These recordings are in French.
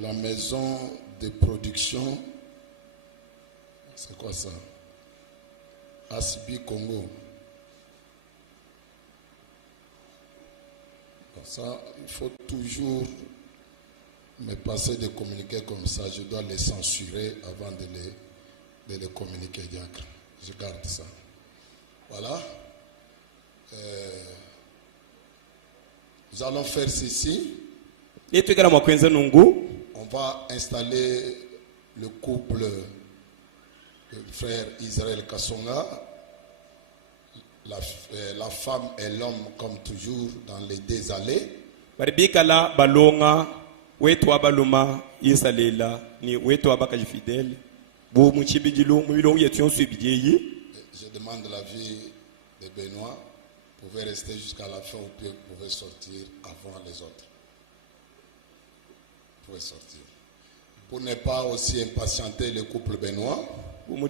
la maison de production, c'est quoi ça? Asbi Congo. Ça, il faut toujours me passer de communiquer comme ça. Je dois les censurer avant de les communiquer, diacre. Je garde ça. Voilà. Nous allons faire ceci. On va installer le couple le frère Israël Kassonga, la femme et l'homme comme toujours dans les deux allées. Baribikala balonga wetu abaluma isalela ni wetu abakaji fidèle bo muchibijilo mubilo yetu yonso ebijeyi. Je demande l'avis de Benoît. Vous pouvez rester jusqu'à la fin ou vous pouvez sortir avant les autres. Vous pouvez sortir. Pour ne pas aussi impatienter le couple Benoît. Nous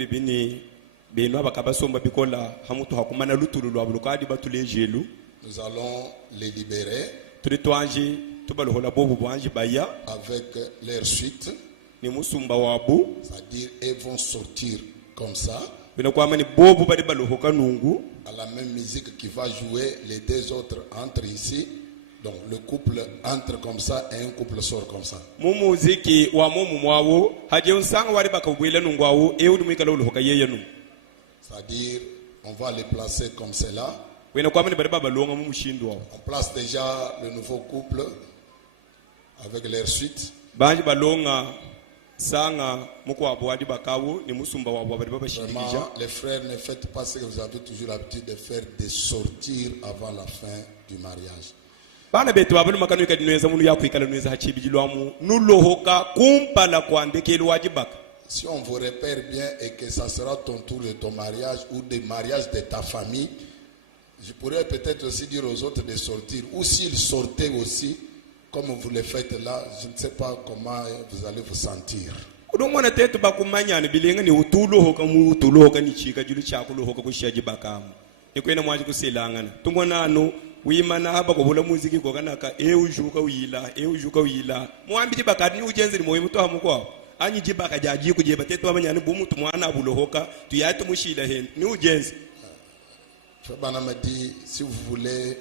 allons les libérer avec leur suite. C'est-à-dire ils vont sortir comme ça. À la même musique qui va jouer, les deux autres entrent ici. Donc le couple entre comme ça et un couple sort comme ça. C'est-à-dire on va les placer comme cela. On place déjà le nouveau couple avec leur suite. Vraiment, les frères, ne faites pas ce que vous avez toujours l'habitude de faire, de sortir avant la fin du mariage. Si on vous repère bien et que ça sera ton tour de ton mariage ou des mariages de ta famille, je pourrais peut-être aussi dire aux autres de sortir. Ou s'ils sortaient aussi, comme vous le faites là, je ne sais pas comment vous allez vous sentir. Wimana haba kobola muziki kokanaka ujuka wila mwambiti bakati ujenzi moyo muto hamukwa anyi jibaka jaji kujeba teto abanyane bumutu mwana abulohoka tuyate mushila hen ni ujenzi. Fabana m'a dit si vous voulez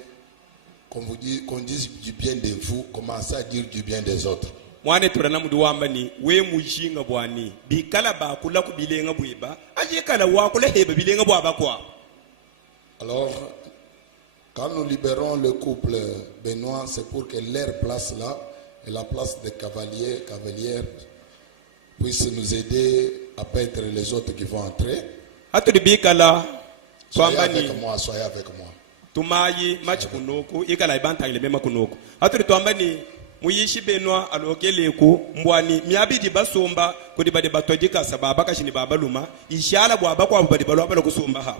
qu'on dise du bien de vous, commencez à dire du bien des autres. Mwane turana mudu wamba ni we mujinga bwani bikala bakula kubilenga bweba ajekala wakula heba bilenga bwaba kwa. Alors quand nous libérons le couple Benoît, c'est pour que leur place là et la place des cavalières puisse nous aider à paître les autres qui vont entrer. Soyez avec moi, soyez avec moi. Tumayi machikunoko ikala ibantangile mema kunoko. Aturi tuambani muyishi Benoît alokeleko mbwani miabidi basomba kodi bade batojika sababa kashini baba luma ishala bwaba kwa bade balwa balo kusomba ha.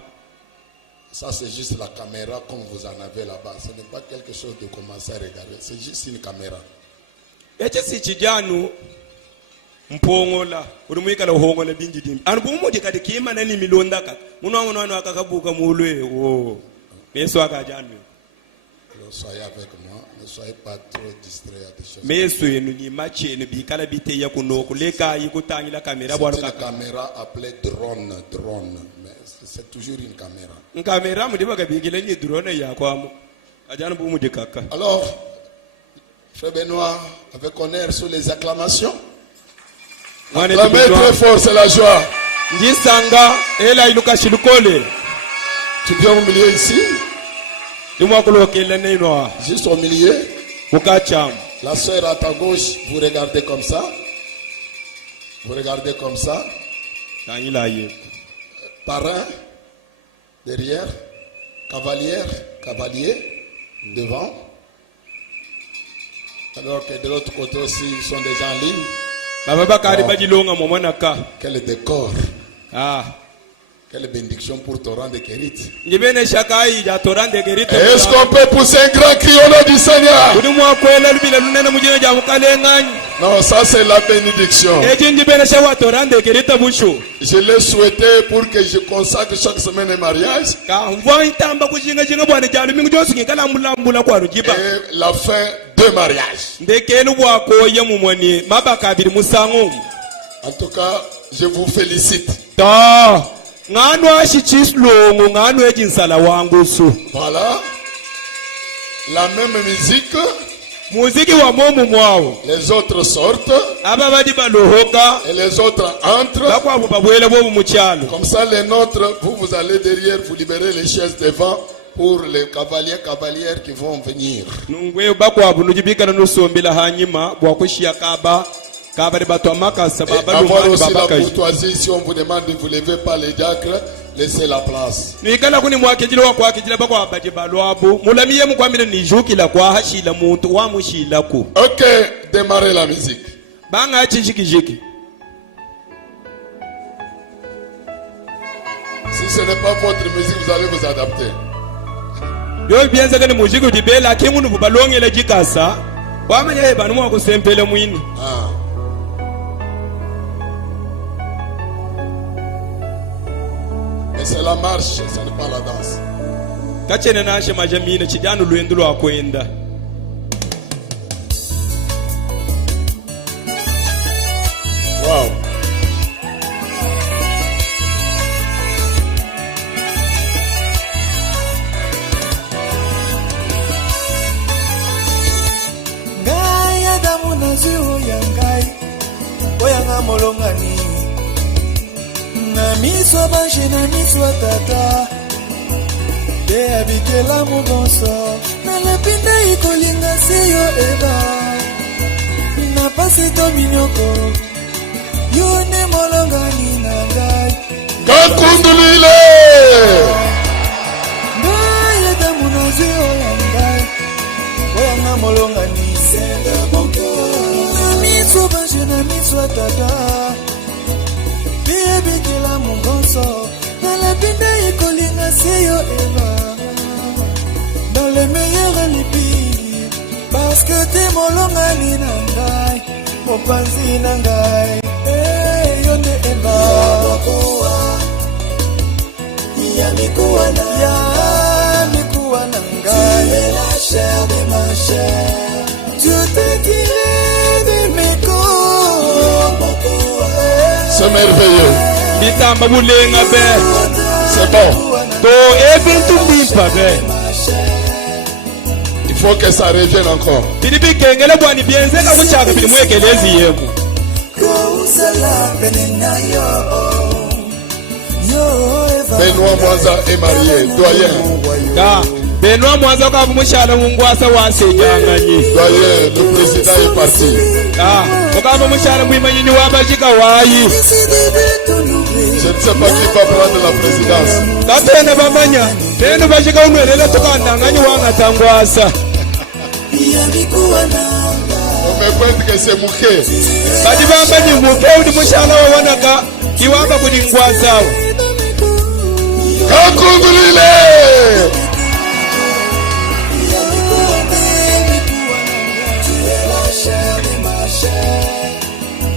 Ça c'est juste la caméra comme vous en avez là-bas. Ce n'est pas quelque chose de commencer à regarder. C'est juste une caméra. Eche si chijanu mpongola urumwika la hongola binji dim. Anbumu de kade kima nani milondaka. Muno akakabuka mulwe wo. Meso akajanu. Alors soyez avec moi. Ne soyez pas trop distraits à des choses. Meso yenu ni machi ne bikala bite ya kunoko leka yikutangi la caméra bwalo. C'est une caméra appelée drone. Mais c'est toujours une caméra. Alors, Frère Benoît, avec honneur sous les acclamations. Acclamez très fort, c'est la joie. Tu viens au milieu ici. Juste au milieu. La sœur à ta gauche, vous regardez comme ça. Vous regardez comme ça. Parrain, derrière, cavalier, devant. Alors que de l'autre côté aussi, ils sont déjà en ligne. Oh. Quel décor. Quelle bénédiction pour Torrent de Kérit. Njibene shakai ja torande gerite. Est-ce qu'on peut pousser un grand cri au nom du Seigneur? Kudumwa kwela lubile lunene mujine ja mukalengani. Non, ça c'est la bénédiction. Eji njibene shawa torande gerite bushu. Je l'ai souhaité pour que je consacre chaque semaine un mariage. Ka mvwa itamba kujinga jinga bwana jalu mingu josu ngikala mbula kwa rujiba. Et la fin de mariage. Ndekelu bwa koye mumoni mabaka abiri musangu. En tout cas, je vous félicite. Ta ngano ashichislungu ngano ejinsala wangu su. Voilà. La même musique. Muziki wa momu mwao. Les autres sortent. Aba badi balohoka. Et les autres entrent. Bakwa bubabwele bobu muchalo. Comme ça, les nôtres, vous allez derrière, vous libérez les chaises devant pour les cavalières qui vont venir. Nungwe bakwa bunujibikana nusombila hanyima bwa kushia kaba. Et avoir aussi la courtoisie, si on vous demande de vous lever par les diacres, laissez la place. Ok, démarrez la musique. Si ce n'est pas votre musique, vous allez vous adapter. Ah. Mais c'est la marche, ce n'est pas la danse. Wow. Gaya damu naziho yangai, oyanga molongani. Na miso banche na miso tata te abikela mobonso na lepinda ikolinga seyo eba na pasi to minyoko yo ne molongani na ngai Kakundulile ngai damu na zio ya ngai oyanga molongani senda moko na miso banche na miso tata baby kila mongonso dans la binde ikolinga seyo eva dans le meilleur lipi parce que t'es molongani na ngai mopanzi na ngai yo ne eva ya mikuwa na ngai tu es la chair de ma chair je t'ai tiré de mes corps. c'est merveilleux. C'est bon. Il faut que ça revienne encore. Benoît Mwanza est marié, doyen. Benoît Mwanza kwa mushala mungwasa wasejanganye. Doyen, le président est parti. Okaba mushala mwimanyini wabajika wayi. Je ne sais pas qui va prendre la présidence. Katena bamanya. Teno bajika umwelele tukandanganye wangatangwasa. On me pointe que c'est Mouké. Badi bamba ni Mouké udi mushala wawanaka. Kiwamba kudingwasa. Kakungulile.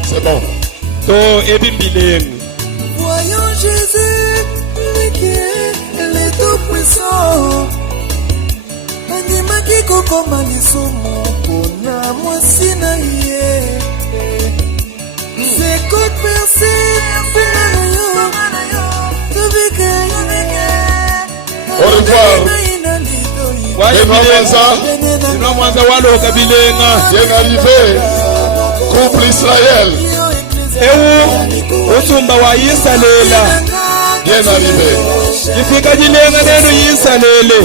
C'est bon. Voyons Jésus, le tout-puissant. Animaki kokoma lisomo pona mwasi na ye. C'est côte percée, na yo. Tobike. Au revoir. Benoît Mwanza walo kabilenga. Bien arrivé. Couple Israël. Usumba wa Yisalela. Bien arrivé. Ifika jilenga neno Yisalele.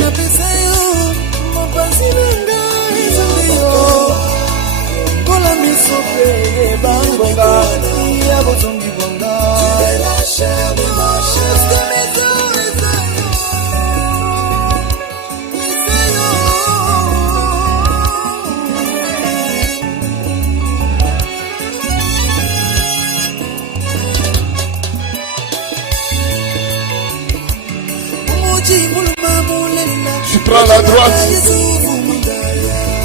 prends la droite.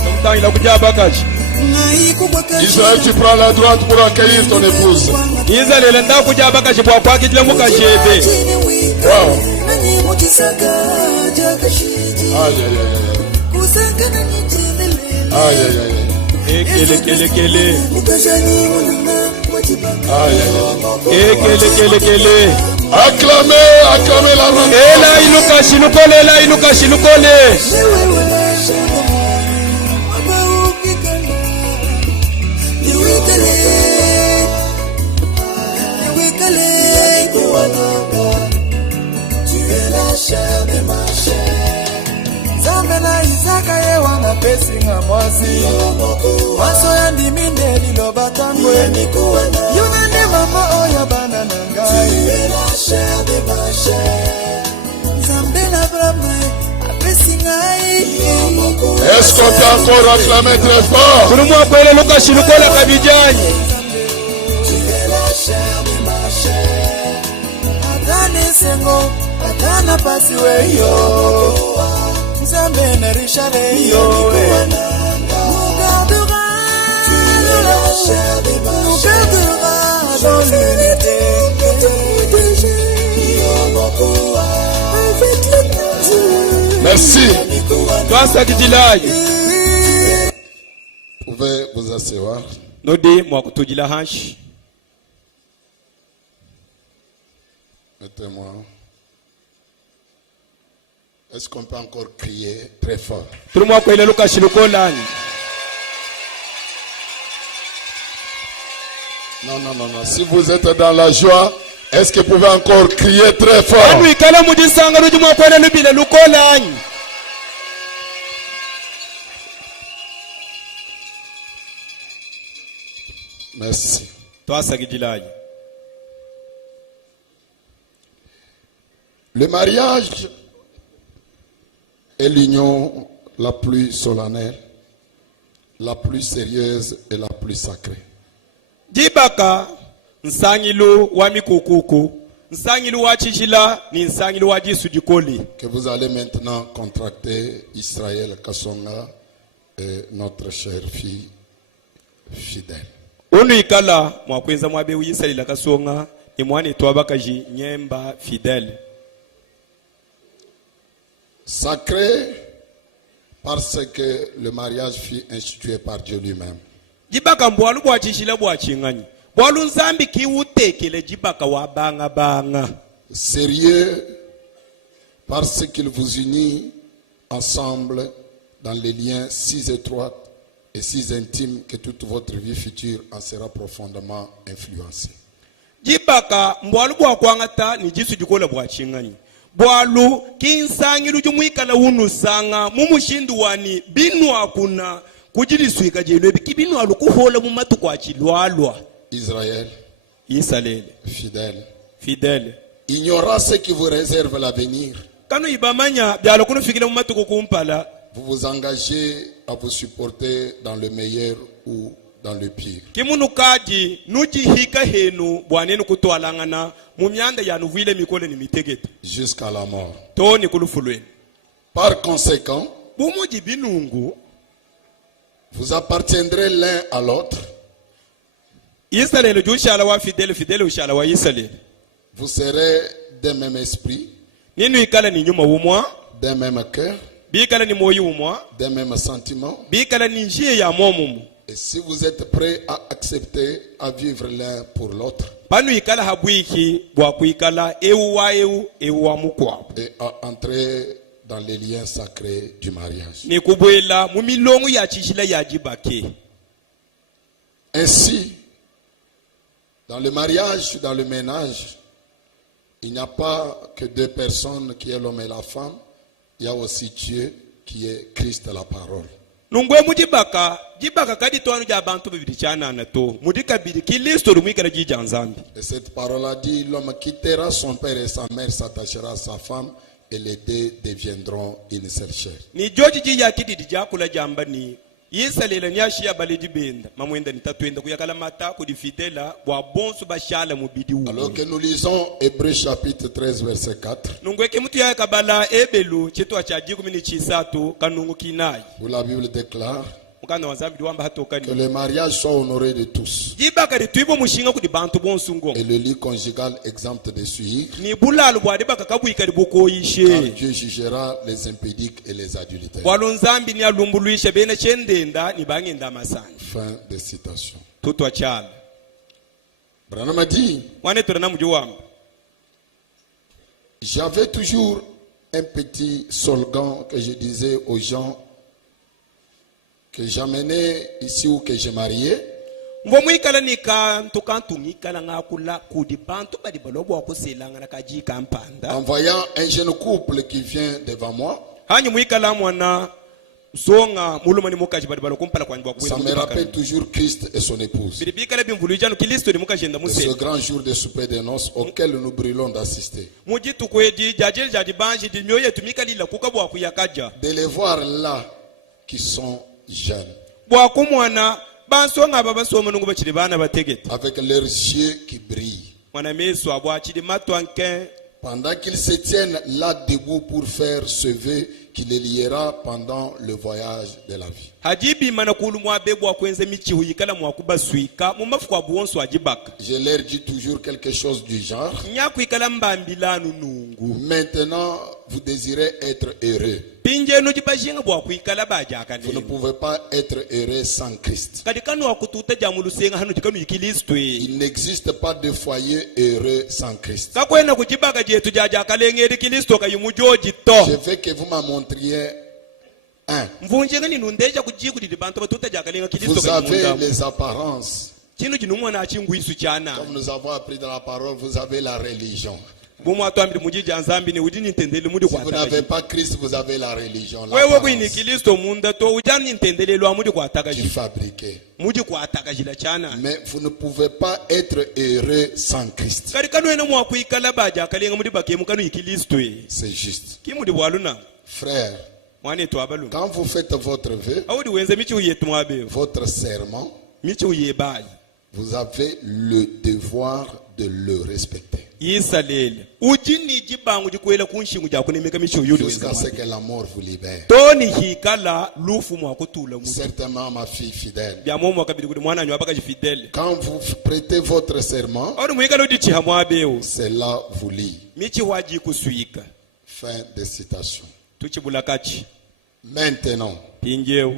Tomtangila kujaba kachi. Israël, tu prends la droite pour accueillir ton épouse. Israël enda kujaba kachi kwa kwa kitile mukashebe. Wow. Aïe, aïe, aïe. Aïe, aïe, aïe. Kele. Aïe, aïe, aïe. Kele. Acclamez la main. Ela inuka shilukole. Tu es la chair de ma chair. Zambela Isaka ye wana pesinga mwasi. Waso ya ndiminde liloba tangwe. Yunande mama oya bana nangai. Tu es la chair de ma chair. Zambela brame apesinga ye. Est-ce qu'on peut encore acclamer très fort? Kurumwa kwele luka shilukole kabijani. Tu es la chair de ma chair. Atane sengo, atana pasi weyo. Nzambe na rishale yo. Nous gardera dans l'unité. Merci. Toi sakitilayi. Vous pouvez vous asseoir. Nodi mwakutujila hanshi. Mettez-moi. Est-ce qu'on peut encore crier très fort? Turumwa kwele luka shilukolani. Non. Si vous êtes dans la joie, est-ce que vous pouvez encore crier très fort? Anu ikala mujisanga rujumwa kwele lubile lukolani. Merci. Toi sakitilayi. Le mariage est l'union la plus solennelle, la plus sérieuse et la plus sacrée. Jibaka nsangilu wa mikukuku, nsangilu wa chichila ni nsangilu wa jisu jikoli. Que vous allez maintenant contracter Israël Kasonga et notre chère fille fidèle. Unu ikala mwakwenza mwabe uyisalila kasonga ni mwane twabakaji nyemba fidèle. Sacré parce que le mariage fut institué par Dieu lui-même. Jibaka mbwalu bwa chichila bwa chingani. Bwalu nzambi kiutekele jibaka wa banga. Sérieux parce qu'il vous unit ensemble dans les liens si étroits et si intimes que toute votre vie future en sera profondément influencée. Jibaka mbwalu bwa kwangata ni jisu jikola bwa chingani. Bwalu kinsangilu jumuikala unusanga mumushindu wani binu akuna kujiliswika jelwe bikibinu alukuhola mumatu kwa chilwalwa. Israël, fidèle, ignorant ce qui vous réserve l'avenir, kanu ibamanya byalo kuno fikira mumatu kukumpala. Vous vous engagez à vous supporter dans le meilleur ou dans le pire. Kimunu kaji nuji hika henu bwanenu kutwalangana mumyanda ya nuvuile mikole ni mitegete jusqu'à la mort. Toni kulufulweni. Par conséquent, bumuji binungu vous appartiendrez l'un à l'autre. Israël jushala wa fidèle ushala wa Israël. Vous serez d'un même esprit, ninu ikala ni nyuma umwa, d'un même cœur, bikala ni moyo umwa, d'un même sentiment. bikala ni njie ya momumu. Et si vous êtes prêts à accepter à vivre l'un pour l'autre, panu ikala habwiki bwa kuikala ewu wa mukwa, et à entrer dans les liens sacrés du mariage. ni kubwela mumilongo ya chichila ya jibake. Ainsi, dans le mariage, dans le ménage, il n'y a pas que deux personnes qui est l'homme et la femme. Il y a aussi Dieu qui est Christ la parole. Nungwe mujibaka kadi toanu ja bantu bibiri chana na to mudika bidi kilisto rumika jija nzambi. Et cette parole a dit, l'homme quittera son père et sa mère, s'attachera à sa femme et les deux deviendront une seule chair. Ni joji ji ya kidi dija kula jamba ni yisalela nyashia baledi benda mamwenda nitatwenda kuyakala mata kudifidela bwa bonso bashala mubidi wu. Alors que nous lisons Hébreux chapitre 13 verset 4. Nungweke mutu ya kabala ebelu chetu achaji kumini chisatu kanungu kinai. Où la Bible déclare Mukana wazambi duwamba hatokani. que le mariage soit honoré de tous. Jibakari tuibo mushinga kudi bantu bonsu ngongo. Et le lit conjugal exempt de suivre. Ni bulalu bwade bakabu ikari boko Car ishe. Dieu jugera les impédiques et les adultères. Walonzambi ni alumbuluisha bena chendenda ni bangenda masani. Fin de citation. Tutu achala. Branham a dit, Wane turana mjuwamba. j'avais toujours un petit slogan que je disais aux gens que j'amenais ici ou que j'ai marié. Mwikala ni kantu kantu ngikala ngakula kudi bantu badi balobo wakuselanga na kaji kampanda. En voyant un jeune couple qui vient devant moi, Hanyi mwikala mwana zonga mulumani mukaji badi balo kumpala kwa njwa ça me rappelle toujours Christ et son épouse. Bidibikala bimvulujano Kristo ni mukajenda De muse. ce grand jour de souper de noces auquel nous brûlons d'assister. Mujitu kweji jajeli jadi banji di myoye tumika lila kukabwa kuyakaja. De les voir là qui sont jeunes, Bwa kumwana bansonga baba soma nungu bachiri bana bategete. avec leurs yeux qui brillent. Mwana meso abwa chiri matwanke. Pendant qu'ils se tiennent là debout pour faire ce vœu qui les liera pendant le voyage de la vie. Hajibi mana kulu mwabebu wa kwenze michi huyikala mwakuba suika mumafu kwa buonso ajibaka. Je leur dis toujours quelque chose du genre. Nyaku ikala mbambilanu nungu. Maintenant, vous désirez être heureux. Pinje nujibajinga bwa kuikala bajaka Vous ne nene. pouvez pas être heureux sans Christ. Kadikanu wakututa jamulusenga hanu jikanu yikilistwe. Il n'existe pas de foyer heureux sans Christ. Kakwena kujibaka jetu jajaka lengeri kilisto kayumujoji to. Je veux que vous m'en montriez un. Mvunjenga ni nundeja kujiku di bantu batuta jaka lenga kilisto Vous avez kayumunda. les apparences. Chinu jinumwa na chingu isu chana. Comme nous avons appris dans la parole, vous avez la religion. Bumu atuambili mujiji anzambi ni udini ntendele mudi Si kwa vous n'avez pas Christ, vous avez la religion. wewe kuini L'apparence kilisto munda to ujani ntendele lwa mudi kwa ataka du jila. fabriqué. Mudi kwa ataka jila chana. Mais vous ne pouvez pas être heureux sans Christ. Karikanu ena mwa kuikala bajaka lenga mudi bakemu kanu yikilistwe. C'est juste. Kimudi bwaluna. Frère, Mwane tu abalu. quand vous faites votre vœu, Awudi wenze michi uyetu mwabe. votre serment, Michi uyebai. vous avez le devoir de le respecter. Yisalele. Ujini jibangu jikwela kunshingu jakunemeka michi uyuli wenza Jusqu'à ce mwabe. que la mort vous libère. Toni hikala lufu mwakutula mutu. Certainement, ma fille fidèle. Bya momo akabidi kudi mwana nyo abaka jifidele. Quand vous prêtez votre serment, Awudi mwikala udichi hamwabeo. c'est là vous lit. Michi waji kusuika. Fin de citation. Tuchibulakachi. Maintenant, Pinjeo.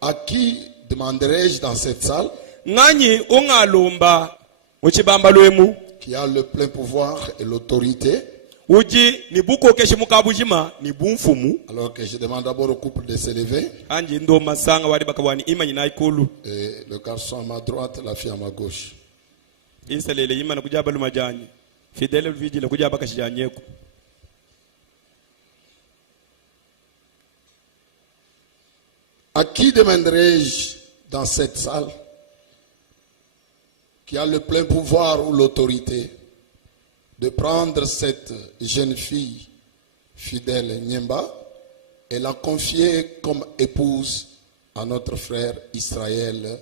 à qui demanderai-je dans cette salle Nganyi ungalomba uchibamba lwemu. qui a le plein pouvoir et l'autorité? Uji ni buko keshi mukabujima ni bumfumu. Alors que je demande d'abord au couple de se lever. Anji ndo masanga wali bakabwani imanyi na ikulu. Et le garçon à ma droite, la fille à ma gauche. Isalele imana kujaba lumajani. Fidele vijila kujaba kashijanyeko. À qui demanderai-je dans cette salle qui a le plein pouvoir ou l'autorité de prendre cette jeune fille fidèle Nyemba et la confier comme épouse à notre frère Israël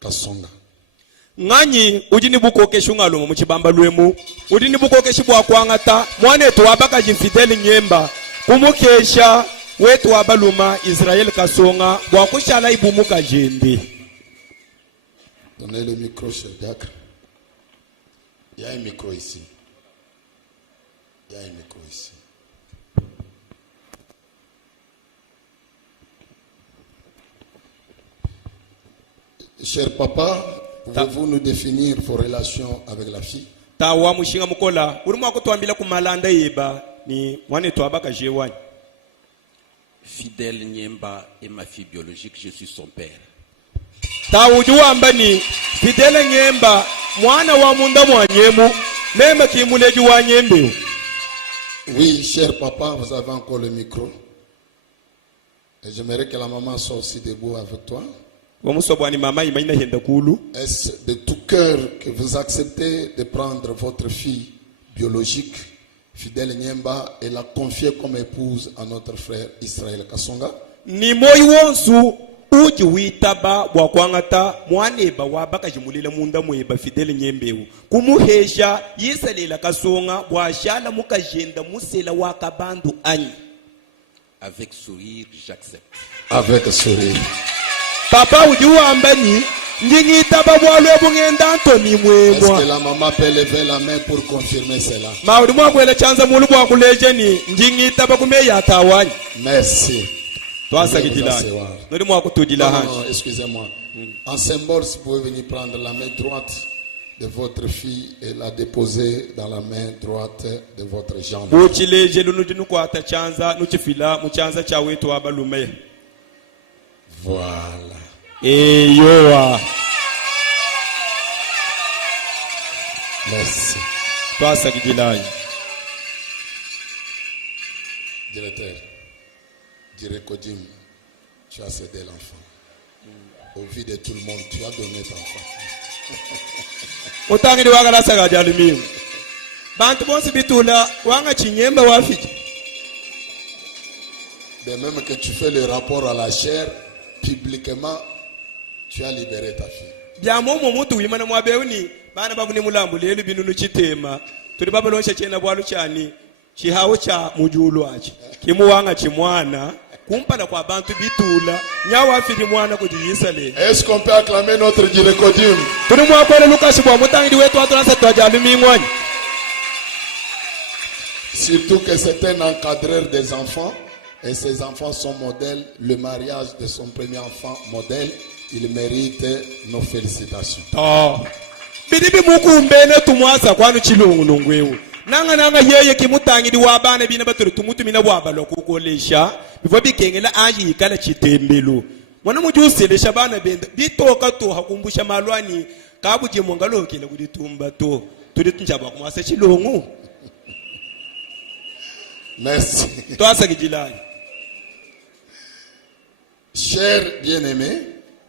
Kasonga? Nganyi ujini buko keshi ungalomba muchibamba lwemu. Ujini buko keshi bwa kwangata. Mwane tu wabaka jifidele Nyemba. Kumukesha wetu wabaluma Israel Kasonga. Bwa kushala ibumuka jende. Donnez le micro, cher diacre. Il y a un micro ici. Il y a un micro ici. Cher papa, pouvez-vous nous définir vos relations avec la fille? Tawa mushinga mukola. Urumu wakutuambila kumalanda yeba. Ni mwane tu wabaka jewani. Fidèle Nyemba est ma fille biologique, je suis son père. Tawujuwamba ni Fidele Nyemba mwana wa munda mwanyemu nema kimuleji wa nyembeo. Oui, cher papa, vous avez encore le micro. Et j'aimerais que la maman soit aussi debout avec toi. Wamusobwani mama imaina henda kulu. Est-ce de tout cœur que vous acceptez de prendre votre fille biologique, Fidèle Nyemba, et la confier comme épouse à notre frère Israël Kasonga? Ni moyo wonsu uji witaba bwakwangata mwaneba wabakajimulila munda mweba Fidele Nyembeu kumuhesha yisalela kasonga bwashala mukajenda musela wakabandu anyi. Avec sourire, j'accepte. Avec sourire. Papa uji wambani ndingitaba bwalwe bungenda Antoni mwemwa. Est-ce que la maman peut lever la main pour confirmer cela? Maudi mwabwele chanza mulu bwakulejeni ndingitaba kumeya tawani. Merci. Non, excusez-moi. En symbole, si vous pouvez venir prendre la main droite de votre fille et la déposer dans la main droite de votre jambe. Voilà. Merci. Directeur. Kodim, tu as cédé l'enfant. Au vu de tout le monde, tu as donné ton enfant. De même que tu fais le rapport à la chair, publiquement, tu as libéré ta fille. Est-ce qu'on peut acclamer notre Kodim? Surtout que c'est un encadreur des enfants et ses enfants sont modèles. Le mariage de son premier enfant modèle, il mérite nos félicitations. Nanga yeye kimutangiri wabana bina baturu tumutu mina wabalo kukolesha bivyo bikengela aji ikala chitembelo mwana mujuselesha bana benda bitoka to hakumbusha malwani kabuje mongalokela kuditumba to tuditunjaba kumasa chilongo. Merci. Twasa kijilani. Chers bien-aimés,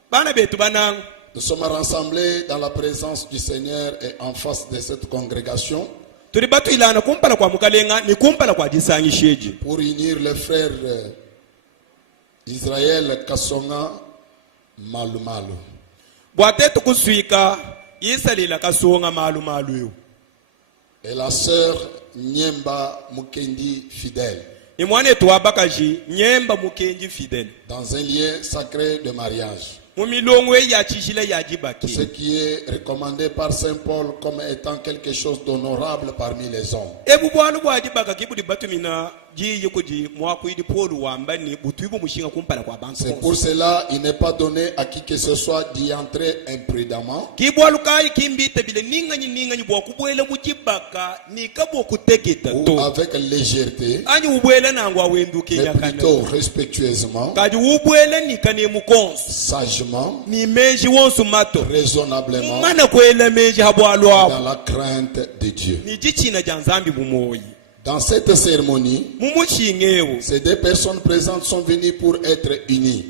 bana betu banang, nous sommes rassemblés dans la présence du Seigneur et en face de cette congrégation pour unir les frères Israël Kasonga Malumalu et la sœur Nyemba Mukendi Fidèle dans un lien sacré de mariage. Ce qui est recommandé par Saint Paul comme étant quelque chose d'honorable parmi les hommes. C'est pour cela il n'est pas donné à qui que ce soit d'y entrer imprudemment ou avec légèreté, mais plutôt respectueusement, sagement, raisonnablement, dans la crainte de Dieu. Dans cette cérémonie, ces deux personnes présentes sont venues pour être unies.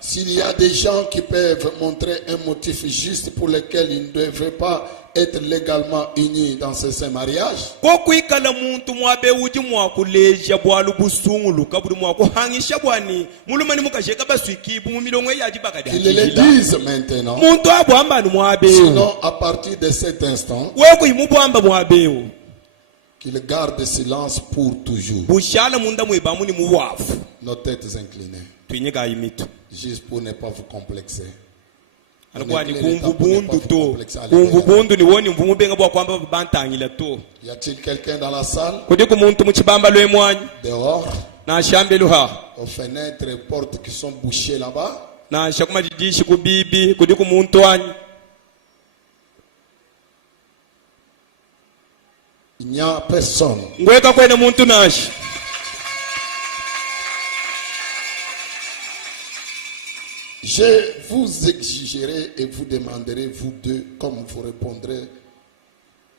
S'il y a des gens qui peuvent montrer un motif juste pour lequel ils ne devraient pas être légalement unis dans ce saint mariage, qu'ils le disent maintenant. Sinon, à partir de cet instant, qu'ils gardent silence pour toujours. Nos têtes inclinées. Juste pour ne pas vous complexer. Y a-t-il quelqu'un dans la salle? Dehors? Aux fenêtres et portes qui sont bouchées là-bas? Il n'y a personne. Je vous exigerai et vous demanderai, vous deux, comme vous répondrez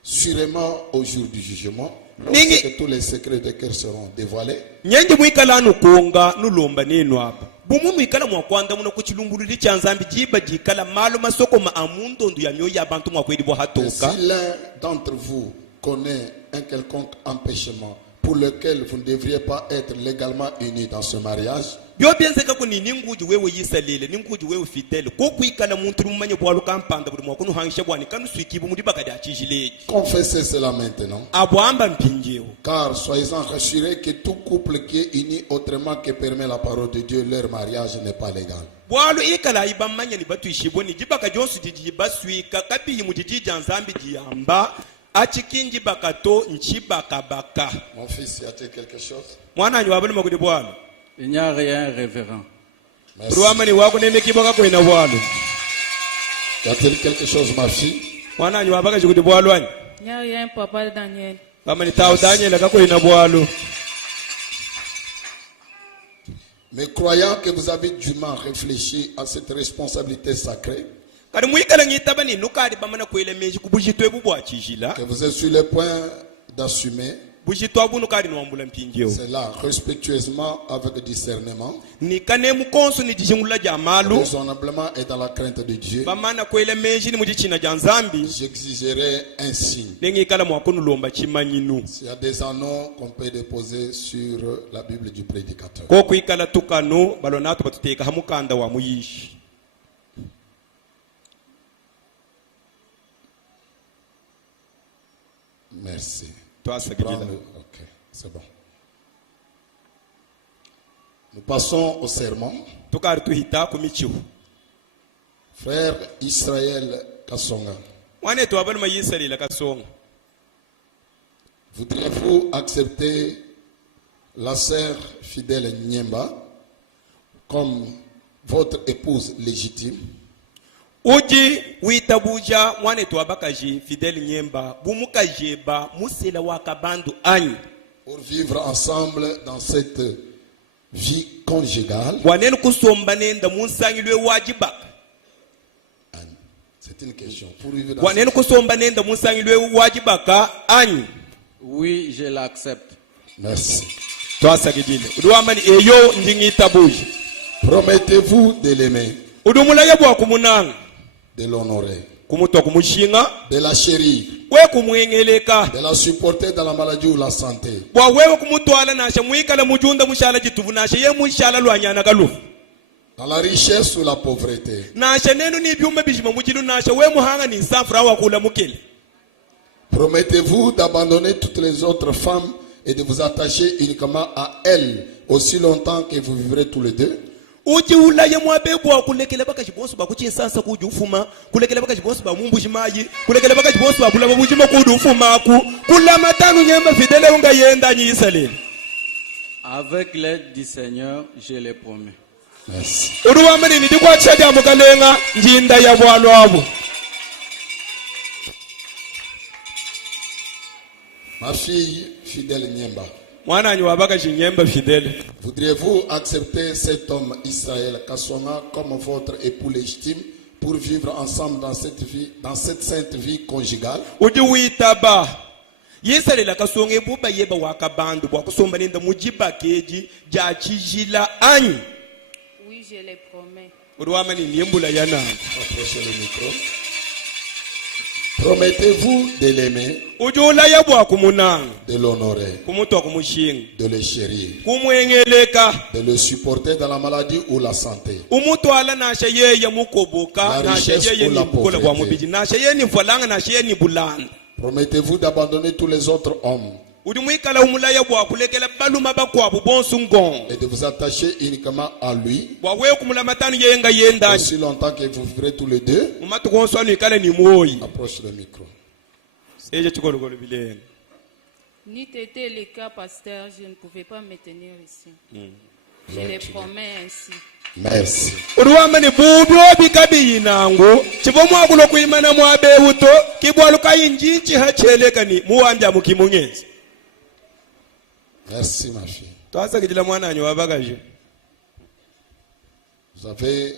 sûrement au jour du jugement, lorsque tous les secrets de cœur seront dévoilés. Si l'un d'entre vous connaît un quelconque empêchement pour lesquels vous ne devriez pas être légalement unis dans ce mariage, byo byenzeka ko ni ninguji wewe yisalile ninguji wewe fidele ko kuikala muntu rumanye bwalu kampanda buli mwako nuhangisha bwani kanu swikibu muri bakadi achijileji confessez cela maintenant. abwamba mpinjewo Car soyez-en rassurés que tout couple qui est uni autrement que permet la parole de Dieu, leur mariage n'est pas légal. bwalu ikala ibamanya ni batwishiboni jibaka jonsu jiji baswika kabi mujiji janzambi jiyamba achikinji bakato nchibaka baka. Mon fils, y a-t-il quelque chose? Mwana anyu wabali makudi bwalu Il n'y a rien, révérend. Merci. ruamani wako nemekiboka kwena bwalu Y a-t-il quelque chose, ma fille? mwana anyu wabaka chikudi bwalu anyu Il n'y a rien, papa Daniel. bamani tawo Daniel akakwena bwalu. Mais croyant que vous avez dûment réfléchi à cette responsabilité sacrée, kadi mwikala ngitabani nukadi bamana kwele meji kubujitwe bubwachijila que vous êtes sur le point d'assumer bujitwa bunu kadi nwambula mpinjewo cela respectueusement avec discernement, ni kane mukonso ni dijingula jamalu raisonnablement et dans la crainte de Dieu, bamana kwele meji ni mujichina janzambi j'exigerai un signe. nengikala mwakunu lomba chimanyinu S'il y a des anneaux qu'on peut déposer sur la Bible du prédicateur. ko kuikala tukano balonatu batuteka hamukanda wa muyishi. Merci. Twasagilila. Ok, c'est bon. Nous passons au sermon. tukari tuhita kumichihu Frère Israël Kassonga, mwane twabali mayisalila kasonga voudriez-vous accepter la sœur fidèle Nyemba comme votre épouse légitime? uji witabuja mwane twabakaji Fidel Nyemba bumukajeba musela wakabandu anyi Pour vivre ensemble dans cette vie conjugale? wanene kusomba nenda munsangilwe wajibaka Anne, c'est une question. Pour vivre dans wanene kusomba nenda munsangilwe wajibaka anyi Oui, je l'accepte. Merci. twasagidile uduwamani eyo njingitabuji Promettez-vous de l'aimer, udumulaya bwa kumunanga de l'honorer, kumutwa kumushinga de la chérir, we kumwengeleka de la supporter dans la maladie ou la santé, bwa wewe kumutwala nasha mwikala mujunda mushala jituvu nasha ye mushala lwanyana kalufu dans la richesse ou la pauvreté. nasha nenu ni byuma bijima mujilu nasha we muhanga ni safra wakula mukele. Promettez-vous d'abandonner toutes les autres femmes et de vous attacher uniquement à elles aussi longtemps que vous vivrez tous les deux? uji ulaye mwabebu wa kulekele baka chibonsu ba kuchinsansa kuji ufuma kulekele baka chibonsu ba mumbu chimayi kulekele baka chibonsu ba kulaba bujima kudu ufuma ku kula matanu Nyemba Fidele unga yenda nyi Israeli. Avec l'aide du Seigneur, je le promets. Merci. uduwamani nidikwa chaja mukalenga njinda ya bwalo abo. Ma fille fidèle Nyemba, Mwana anyu wabaka Nyemba Fidele voudriez-vous accepter cet homme Israël Kassonga comme votre époux légitime pour vivre ensemble dans cette sainte vie conjugale? uji witaba Yisalela kasonge buba yeba wakabandu bwa kusomba nenda mujiba keji jachijila anyi Oui, je le promets. uduwamani niembula yana. Approchez le micro. Promettez-vous de l'aimer, uji ulaya bwa kumunanga de l'honorer, kumutwa kumushinga de le chérir, kumwengeleka de le supporter dans la maladie ou la santé, umutwala nasha yeye mukoboka La nasha richesse yeye ou la ni bukola bwa pauvreté. mubiji nasha yeye ni falanga nasha yeye ni bulanda promettez-vous d'abandonner tous les autres hommes udi mwikala umulaya bwa kulekela baluma bakwabu bonsu ngongo et de vous attacher uniquement à lui bwa wewe kumulamatanu yeye nga yendani aussi longtemps que vous vivrez tous les deux? mumatu konswanu ikala ni moyi Approche le micro. eje chikolokolo bilenga Ni t'était le cas, pasteur, je ne pouvais pas me tenir ici. Je le promets ainsi. Merci. uduwamani bubyo bikabiyinangu chibomwakulo kuimana mwabeuto kibwaluka injinchi hachelekani muwambya mukimungenzi Merci ma fille. twasakijila mwana anyu wabakaje Vous avez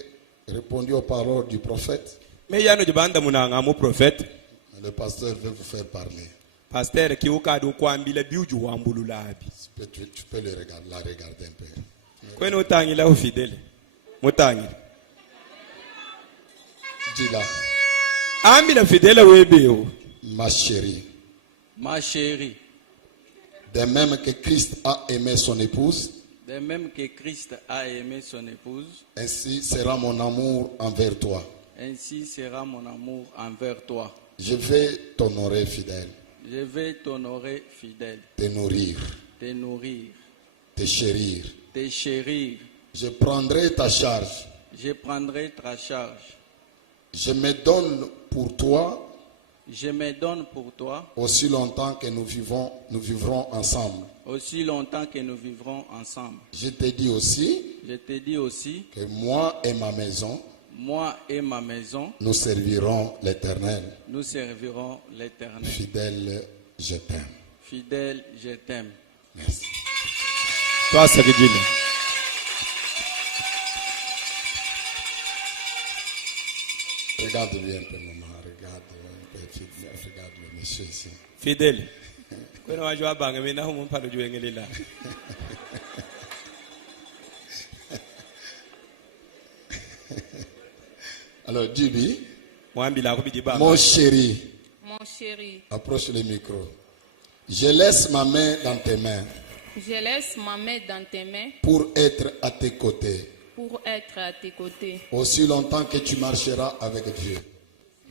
répondu aux paroles du prophète. meyano jibanda munanga mu profete Le pasteur veut vous faire parler. pasteur kiukadi ukwambila byuju wambululabi Tu peux la regarder un peu. kwene utangila ufidele mutangila Dis-la, ambila Fidele webewu ma chérie, Ma chérie, De même que Christ a aimé son épouse, de même que Christ a aimé son épouse, ainsi sera mon amour envers toi. ainsi sera mon amour envers toi. Je vais t'honorer fidèle, Je vais t'honorer fidèle, te nourrir, te nourrir, te chérir. te chérir. Je prendrai ta charge. Je prendrai ta charge. Je me donne pour toi Je me donne pour toi aussi longtemps que nous vivrons ensemble. aussi longtemps que nous vivrons ensemble. Je te dis aussi Je te dis aussi, que moi et ma maison, moi et ma maison, nous servirons l'Éternel. nous servirons l'Éternel. Fidèle, je t'aime. Fidèle, je t'aime. Merci. twasabigile Regarde bien un peu, maman. Regarde le monsieur ici. fidele kwena waje wabanga mina humumphalo juwengelela Alors, Djibi, mwambila akubidi baba mon chéri, Mon chéri, approche le micro. Je laisse ma main dans tes mains je laisse ma main dans tes mains pour être à tes côtés. pour être à tes côtés. Aussi longtemps que tu marcheras avec Dieu.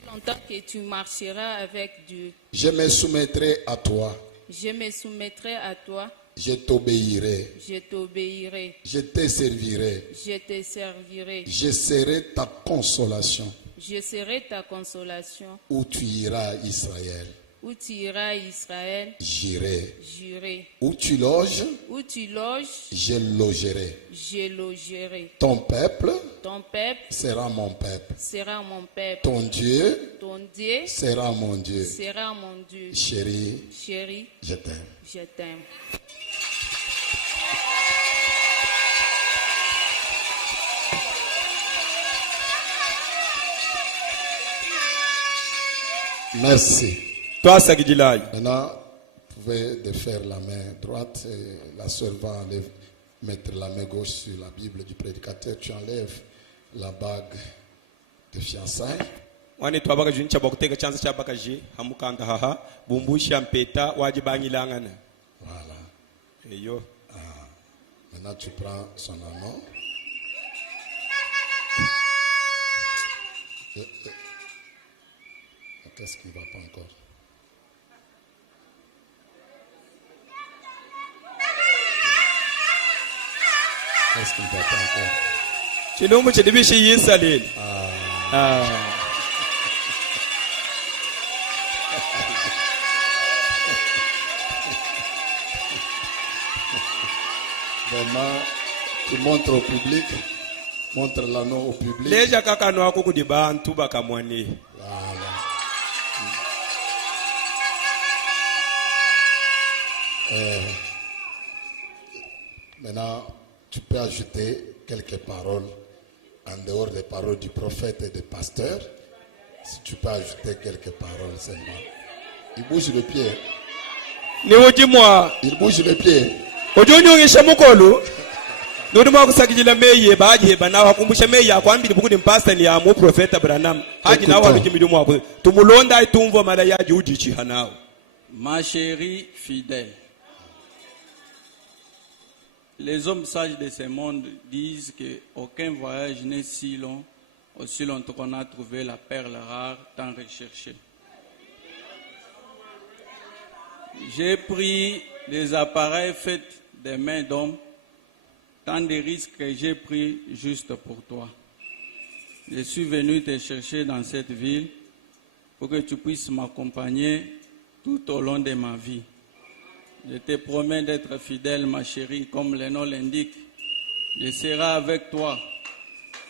Longtemps que tu marcheras avec Dieu, Je me soumettrai à toi. je me soumettrai à toi, Je t'obéirai. je t'obéirai, Je te servirai. je te servirai, Je serai ta consolation. je serai ta consolation. Où tu iras, Israël, Où tu iras, Israël, j'irai. j'irai. Où tu loges, Où tu loges, je logerai. je logerai. Ton peuple Ton peuple sera mon peuple. sera mon peuple. Ton Dieu Ton Dieu sera mon Dieu. sera mon Dieu. Chérie, Chérie, je t'aime. je t'aime. Merci. twasagijilayi Maintenant, vous pouvez défaire la main droite et la sœur va mettre la main gauche sur la Bible du prédicateur. Tu enlèves la bague de fiançailles. wani twabaka juni chabwa kuteka chanza chabaka ji hamukanda haha bumbusha mpeta waji banyilangana Voilà. eyo Maintenant, tu prends son anneau. Qu'est-ce qui ne va pas encore? Qu'est-ce qui ne va pas encore? chilumbu chidibishi yisaleli Vraiment, tu montres au public. Montre l'anneau au public. leja kakano ako kudi bantu bakamwani Voilà. Maintenant, tu peux ajouter quelques paroles en dehors des paroles du prophète et des pasteurs. Si tu peux ajouter quelques paroles seulement. Il bouge le pied. ni ujimwa Il bouge le pied. ujunyungisha mukolu nuri mwakusakijila meye bajiheba nawe akumbusha meye akwambili bukudi mpasta ya mu profeta Branham haji nawe alukimili mwako tumulonda itumvo mala yaji ujichiha nawe. Ma chérie fidèle, les hommes sages de ce monde disent qu'aucun voyage n'est si long, aussi longtemps qu'on a trouvé la perle rare tant recherchée. J'ai pris des appareils faits des mains d'hommes, tant de risques que j'ai pris juste pour toi. Je suis venu te chercher dans cette ville pour que tu puisses m'accompagner tout au long de ma vie. Je te promets d'être fidèle, ma chérie, comme le nom l'indique. Je serai avec toi.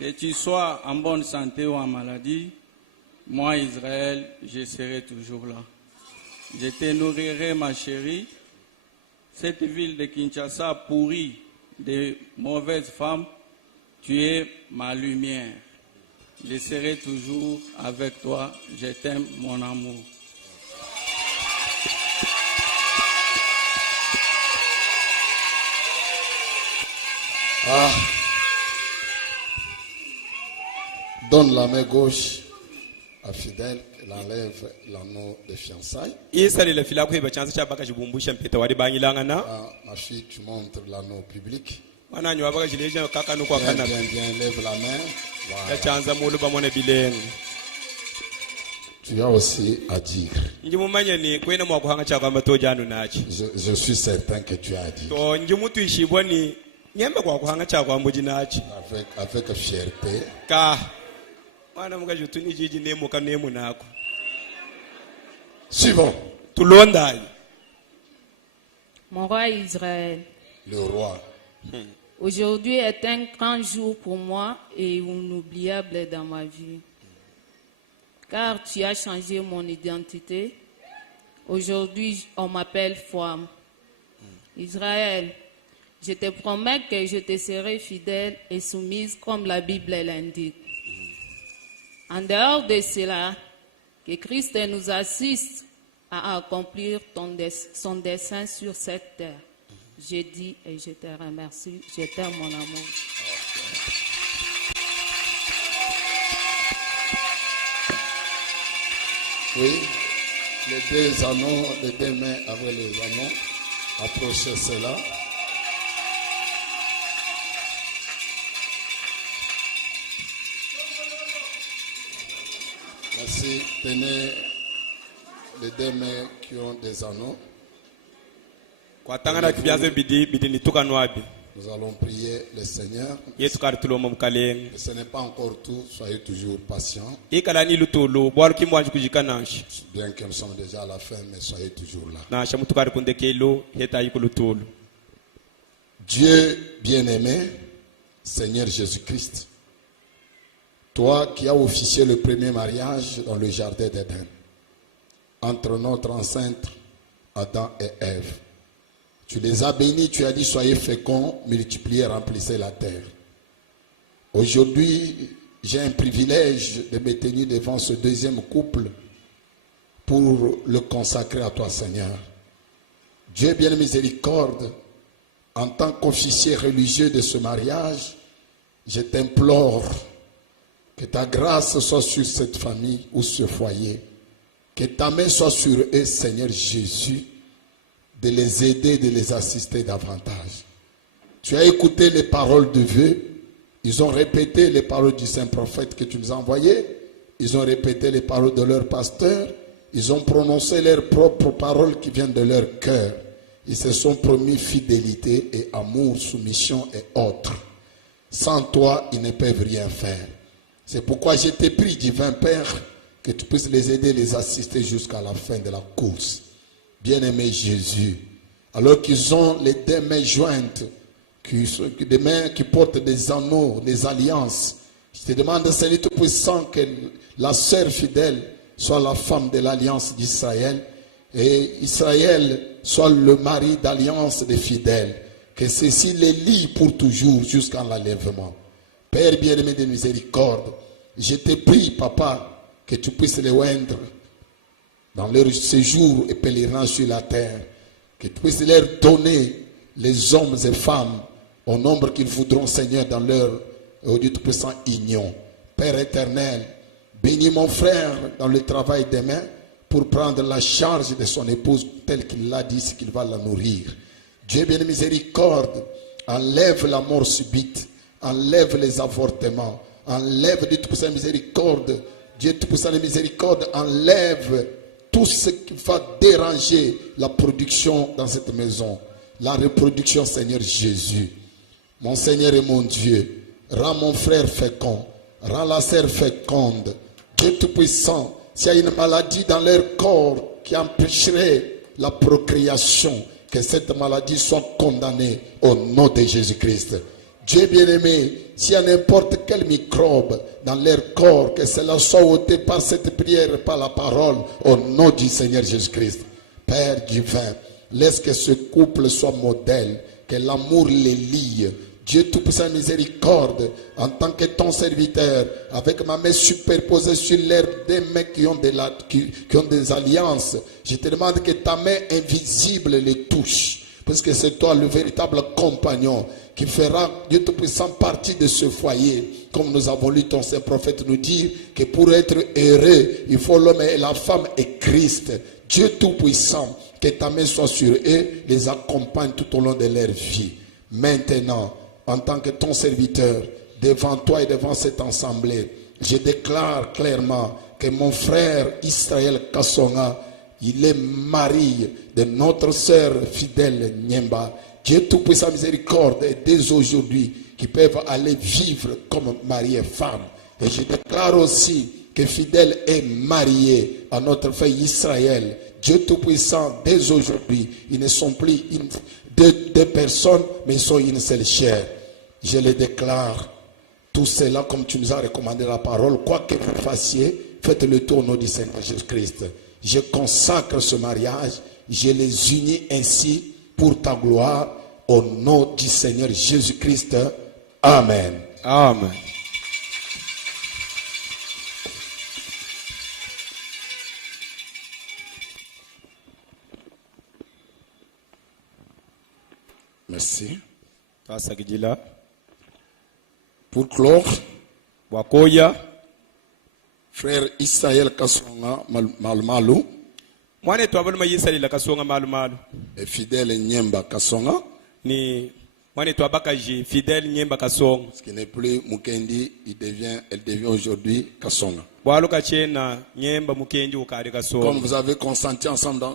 Que tu sois en bonne santé ou en maladie, moi, Israël, je serai toujours là. Je te nourrirai, ma chérie. Cette ville de Kinshasa pourrie de mauvaises femmes, tu es ma lumière. Je serai toujours avec toi. Je t'aime, mon amour. Donne la main gauche à Fidèle qu'elle enlève l'anneau de fiançailles. isalela fila kuheba chanza cha baka chibumbusha mpeta wadi bangilangana Ah, ma fille, tu montres l'anneau public. mwananyi wabaka chileja kakanu kwa Bien, kana bien, bien, lève la main. ya Voilà. chanza mulu bamone bilengi Tu as aussi à dire. njimumanye ni kwena mwakuhanga cha kwamba tojanu nachi Je suis certain que tu as à dire. to njimutu ishibwa ni nyembe kwakuhanga cha kwamba jinachi Avec fierté. ka mwana mukaji tuni jiji nemuka nemu nako Suivons. tulondayi Mon roi Israël, Le roi. aujourd'hui est un grand jour pour moi et inoubliable dans ma vie. Car tu as changé mon identité. Aujourd'hui, on m'appelle femme. Israël, je te promets que je te serai fidèle et soumise comme la Bible l'indique. En dehors de cela, que Christ nous assiste à accomplir son dessein sur cette terre. Je dis et je te remercie. Je t'aime, mon amour. Oui. Les deux anneaux, les deux mains avec les anneaux. Approchez cela. Merci. Tenez les deux mains qui ont des anneaux. kwatangana kibyaze bidi nitukanwabi Nous allons prier le Seigneur. yesu kari tuloma mukalengi Mais ce n'est pas encore tout. Soyez toujours patients. ikala ni lutulu bwalu kimwanji kujikananshi Bien que nous sommes déjà à la fin, mais soyez toujours là. nasha mutukari kundekelo heta yiku lutulu Dieu bien-aimé, Seigneur Jésus-Christ, toi qui as officié le premier mariage dans le jardin d'Éden, entre notre ancêtre Adam et Ève, tu les as bénis, tu as dit soyez féconds, multipliez, remplissez la terre. Aujourd'hui, j'ai un privilège de me tenir devant ce deuxième couple pour le consacrer à toi, Seigneur. Dieu bien miséricorde, en tant qu'officier religieux de ce mariage, je t'implore que ta grâce soit sur cette famille ou ce foyer, que ta main soit sur eux, Seigneur Jésus, de les aider, de les assister davantage. Tu as écouté les paroles de vœux, ils ont répété les paroles du saint prophète que tu nous as envoyé, ils ont répété les paroles de leur pasteur, ils ont prononcé leurs propres paroles qui viennent de leur cœur. Ils se sont promis fidélité et amour, soumission et autres. Sans toi, ils ne peuvent rien faire. C'est pourquoi je t'ai pris, divin Père, que tu puisses les aider, les assister jusqu'à la fin de la course. Bien-aimé Jésus, alors qu'ils ont les deux mains jointes, des mains qui portent des anneaux, des alliances, je te demande, Seigneur Tout-Puissant, que la sœur fidèle soit la femme de l'alliance d'Israël et Israël soit le mari d'alliance des fidèles. Que ceci les lie pour toujours jusqu'à l'enlèvement. Père bien-aimé de miséricorde, je te prie, Papa, que tu puisses les oindre dans leur séjour et pèlerinage sur la terre, que tu puisses leur donner les hommes et femmes au nombre qu'ils voudront, Seigneur, dans leur Dieu Tout-Puissant union. Père éternel, bénis mon frère dans le travail des mains pour prendre la charge de son épouse telle qu'il l'a dit, c'est qu'il va la nourrir. Dieu bien miséricorde, enlève la mort subite, enlève les avortements, enlève Dieu Tout-Puissant miséricorde, Dieu Tout-Puissant miséricorde, enlève tout ce qui va déranger la production dans cette maison, la reproduction, Seigneur Jésus. Mon Seigneur et mon Dieu, rends mon frère fécond, rends la sœur féconde. Dieu Tout-Puissant, s'il y a une maladie dans leur corps qui empêcherait la procréation, que cette maladie soit condamnée au nom de Jésus-Christ. Dieu bien-aimé, s'il y a n'importe quel microbe dans leur corps, que cela soit ôté par cette prière, par la parole, au nom du Seigneur Jésus-Christ. Père divin, laisse que ce couple soit modèle, que l'amour les lie. Dieu Tout-Puissant miséricorde, en tant que ton serviteur, avec ma main superposée sur l'air des mains qui ont des alliances, je te demande que ta main invisible les touche, puisque c'est toi le véritable compagnon qui fera, Dieu Tout-Puissant, partie de ce foyer. Comme nous avons lu ton saint prophète nous dire que pour être heureux, il faut l'homme et la femme et Christ. Dieu Tout-Puissant, que ta main soit sur eux, les accompagne tout au long de leur vie. Maintenant, en tant que ton serviteur, devant toi et devant cette assemblée, je déclare clairement que mon frère Israël Kassonga, il est mari de notre sœur fidèle Nyemba. Dieu Tout-Puissant, miséricorde, et dès aujourd'hui, qui peuvent aller vivre comme mari et femme. Et je déclare aussi que fidèle est marié à notre frère Israël. Dieu Tout-Puissant, dès aujourd'hui, ils ne sont plus deux personnes, mais ils sont une seule chair. Je le déclare. Tout cela, comme tu nous as recommandé la parole, quoi que vous fassiez, faites le tour au nom du Seigneur Jésus-Christ. Je consacre ce mariage, je les unis ainsi pour ta gloire, au nom du Seigneur Jésus-Christ. Amen. Amen. Merci. Kasagijila. Pour clore, Wakoya. frère Israël Kassonga Malumalu Mwane twabaluma Yisali la Kasonga malumalu. et fidèle Nyemba Kassonga, Ni mwane twabakaji fidèle Nyemba Kasonga. ce qui n'est plus Mukendi, elle devient aujourd'hui Kassonga. Bwaluka chena Nyemba Mukenji ukari Kasonga. Comme vous avez consenti ensemble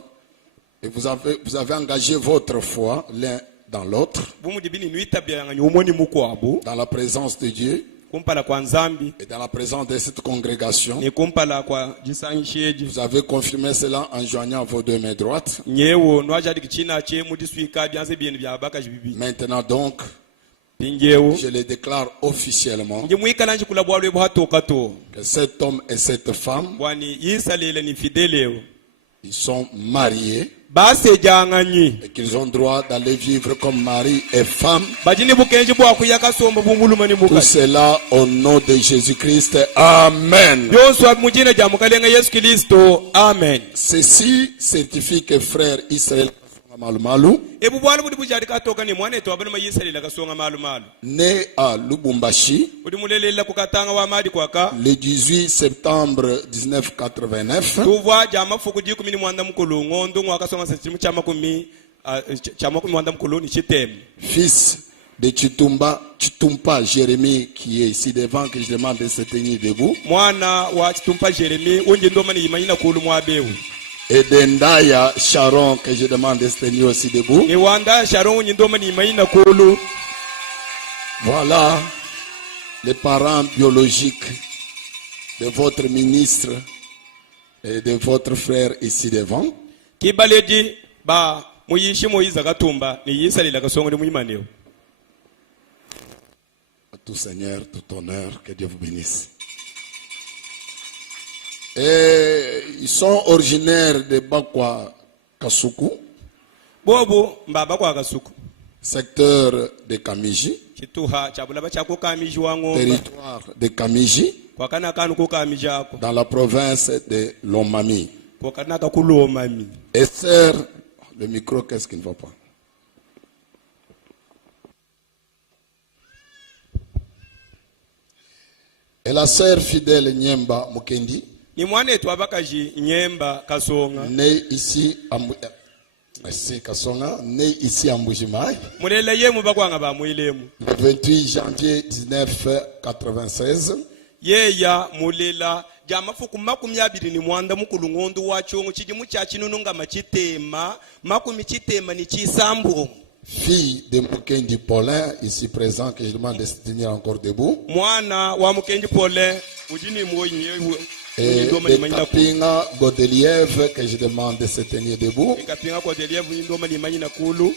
et vous avez engagé votre foi l'un dans l'autre, Bumudibini nuitabia nga nyumoni mukwabu. dans la présence de Dieu Kumpala kwa nzambi. et dans la présence de cette congrégation. Ni kumpala kwa jisanyisheji. Vous avez confirmé cela en joignant vos deux mains droites. Nyewo nwajadi kichina che mudiswika byanze bien bya bakaji bibi. Maintenant donc, Pingewo. je le déclare officiellement Nje mwikala nje kulabwalwe bwato kato. que cet homme et cette femme, Bwani Yisalile ni fidèle. ils sont mariés Base janganyi. et qu'ils ont droit d'aller vivre comme mari et femme. Bajini bukenji bwa kuyaka somba bunguluma ni Tout mukaji. cela au nom de Jésus-Christ. Amen. Yoswa mujina ja mukalenga Yesu Kristo. Amen. Ceci certifie que frère Israël Malumalu, Ebu bwala budi bujadi katoka ni mwane to abaluma Yisalile kasonga malumalu. né à Lubumbashi Budi mulelela kukatanga wa madi kwaka. le 18 septembre 1989, Tuva jama fuku jiku mini mwanda mkulu ngondo mwaka songa sesimu chama kumi mwanda mkulu ni chitem. fils de Chitumpa Jérémie, qui est ici devant, que je demande de se tenir debout, Mwana wa Chitumpa Jeremy unje ndoma ni imanyina kulu mwabewu. et d'Endaya Sharon, que je demande de se tenir aussi debout. Ni wanda Sharon unje ndoma ni imanyina kulu. Voilà les parents biologiques de votre ministre et de votre frère ici devant. Kibaleji ba muyishi Moiza Katumba ni Yisalile kasonga ni muimaneo. À tout Seigneur, tout honneur, que Dieu vous bénisse. Et ils sont originaires de Bakwa Kasuku, Bobo mbaba kwa kasuku. secteur de Kamiji, Chituha chabulaba chako kamiji wango. territoire de Kamiji, Kwa kana kanu ko kamiji ako. dans la province de Lomami. Kwa kana kakulo mami. Et sœur, le micro, qu'est-ce qui ne va pas? Et la sœur fidèle Nyemba Mukendi, Ni mwane twabakaji Nyemba Kasonga. née ici à Kasonga, née ici à Mbujimai, Mulela yemu bakwanga ba muilemu. le 28 janvier 1996. Yeya mulela jama fuku makumi abiri ni mwanda mukulu ngondo wachongo chijimu cha chinununga machitema makumi chitema ni chisambu. Fille de Mukendi Paulin, ici présent, que je demande de se tenir encore debout. Mwana wa mukenji pole ujini mwoyi Et ndoma de ni manyina kulu. Tapinga Godeliève, que je demande de se tenir debout. Ikapinga kwa delievu ndoma ni manyina kulu.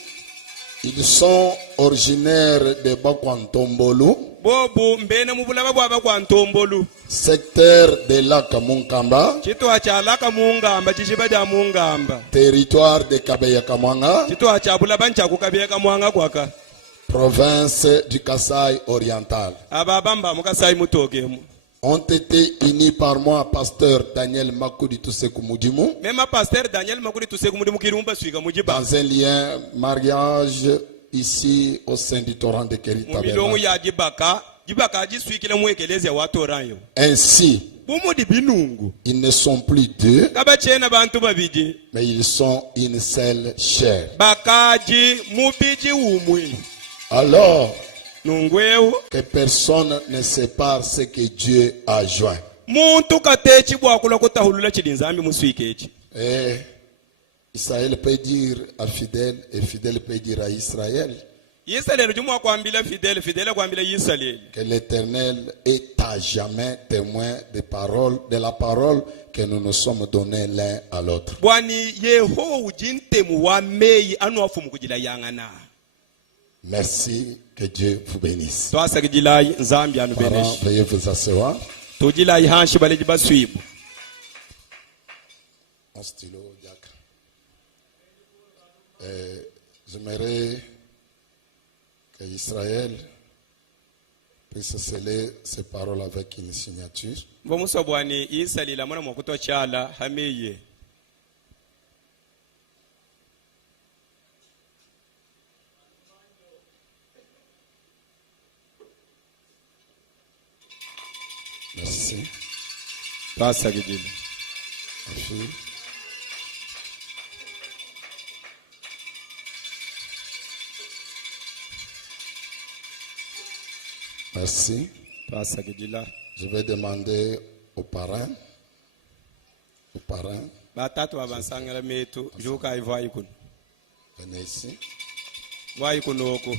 Ils sont originaires de Bakwantombolu, Bobu mbena mubulaba bwaba kwa ntombolu. secteur de Lakamunkamba, Chitu achalaka mungamba chishiba ja mungamba. territoire de Kabeyakamwanga, Chitu achabulaba ncha kukabiyeka mwanga kwaka. province du Kasaï oriental. Ababamba mukasai mutogemu. ont été unis par moi, pasteur Daniel Makudi Tuseku Mudimu, mema pasteur Daniel makuri tusekumudi mukirumba swika mujiba dans un lien mariage ici au sein du torrent de Keri mumilongo Tabernacle. ya jibaka jiswikile mwekeleze watoranyo Ainsi, bumudi binungu ils ne sont plus deux, kabachena bantu babiji mais ils sont une seule chair. bakaji mubiji umwi Alors nungwewu que personne ne sépare ce que Dieu a joint. muntu katechi bwakula kutahulula chilinzambi muswikechi Et Israël peut dire à Fidèle et Fidèle peut dire à Israël Israeli jumwa kwambila Fidèle kwambila Israeli que l'Éternel est à jamais témoin de la parole que nous nous sommes donnés l'un à l'autre. bwani yeho ujintemu wa meyi anu afumu kujila yangana Merci, que Dieu vous bénisse. twasagijilai nzambi anu Parents, beneshi veuillez vous asseoir. tujilai hanshi baleji baswibu Mon stylo, diacre. J'aimerais que Israël puisse sceller ses paroles avec une signature. bomuso bwani isalila mwana mwakuto chala hameye Merci. twasagijila Ma fille. Merci. twasagijila Je vais demander aux parrains. batatu babansangala metu juka ivai kuno Venez ici. vai kunoko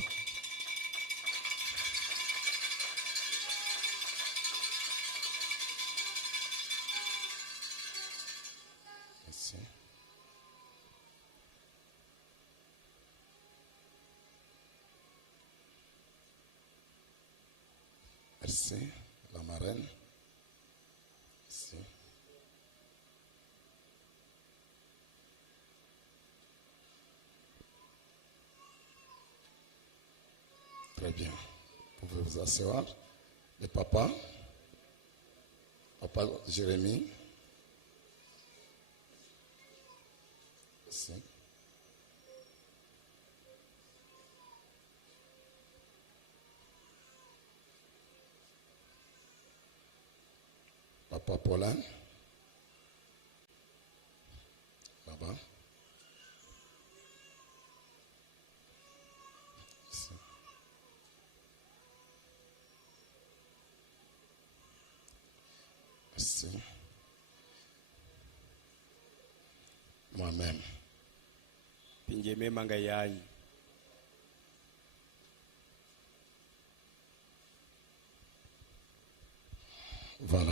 Merci. Merci. La marraine. Merci. Très bien. Vous pouvez vous asseoir. Le papa. Papa Jérémie. Merci. Papa Paulin. Là-bas. Merci. Merci. Moi-même. pinjeme manga yanyi Voilà.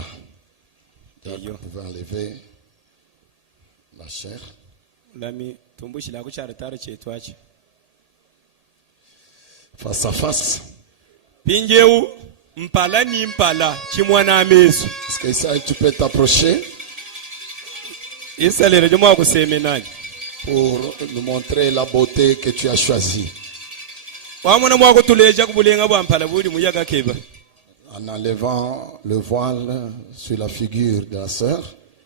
Donc, Iyo. vous pouvez enlever la chair. lami tumbushila ku charitari chetwachi Face à face. pinjewu mpala ni mpala chimwana amesu Est-ce que ça, tu peux t'approcher isalele jomwa kusemenani pour nous montrer la beauté que tu as choisie. wamona mwakutuleja kubulenga bwa mpala buli muyaga keba En enlevant le voile sur la figure de la sœur,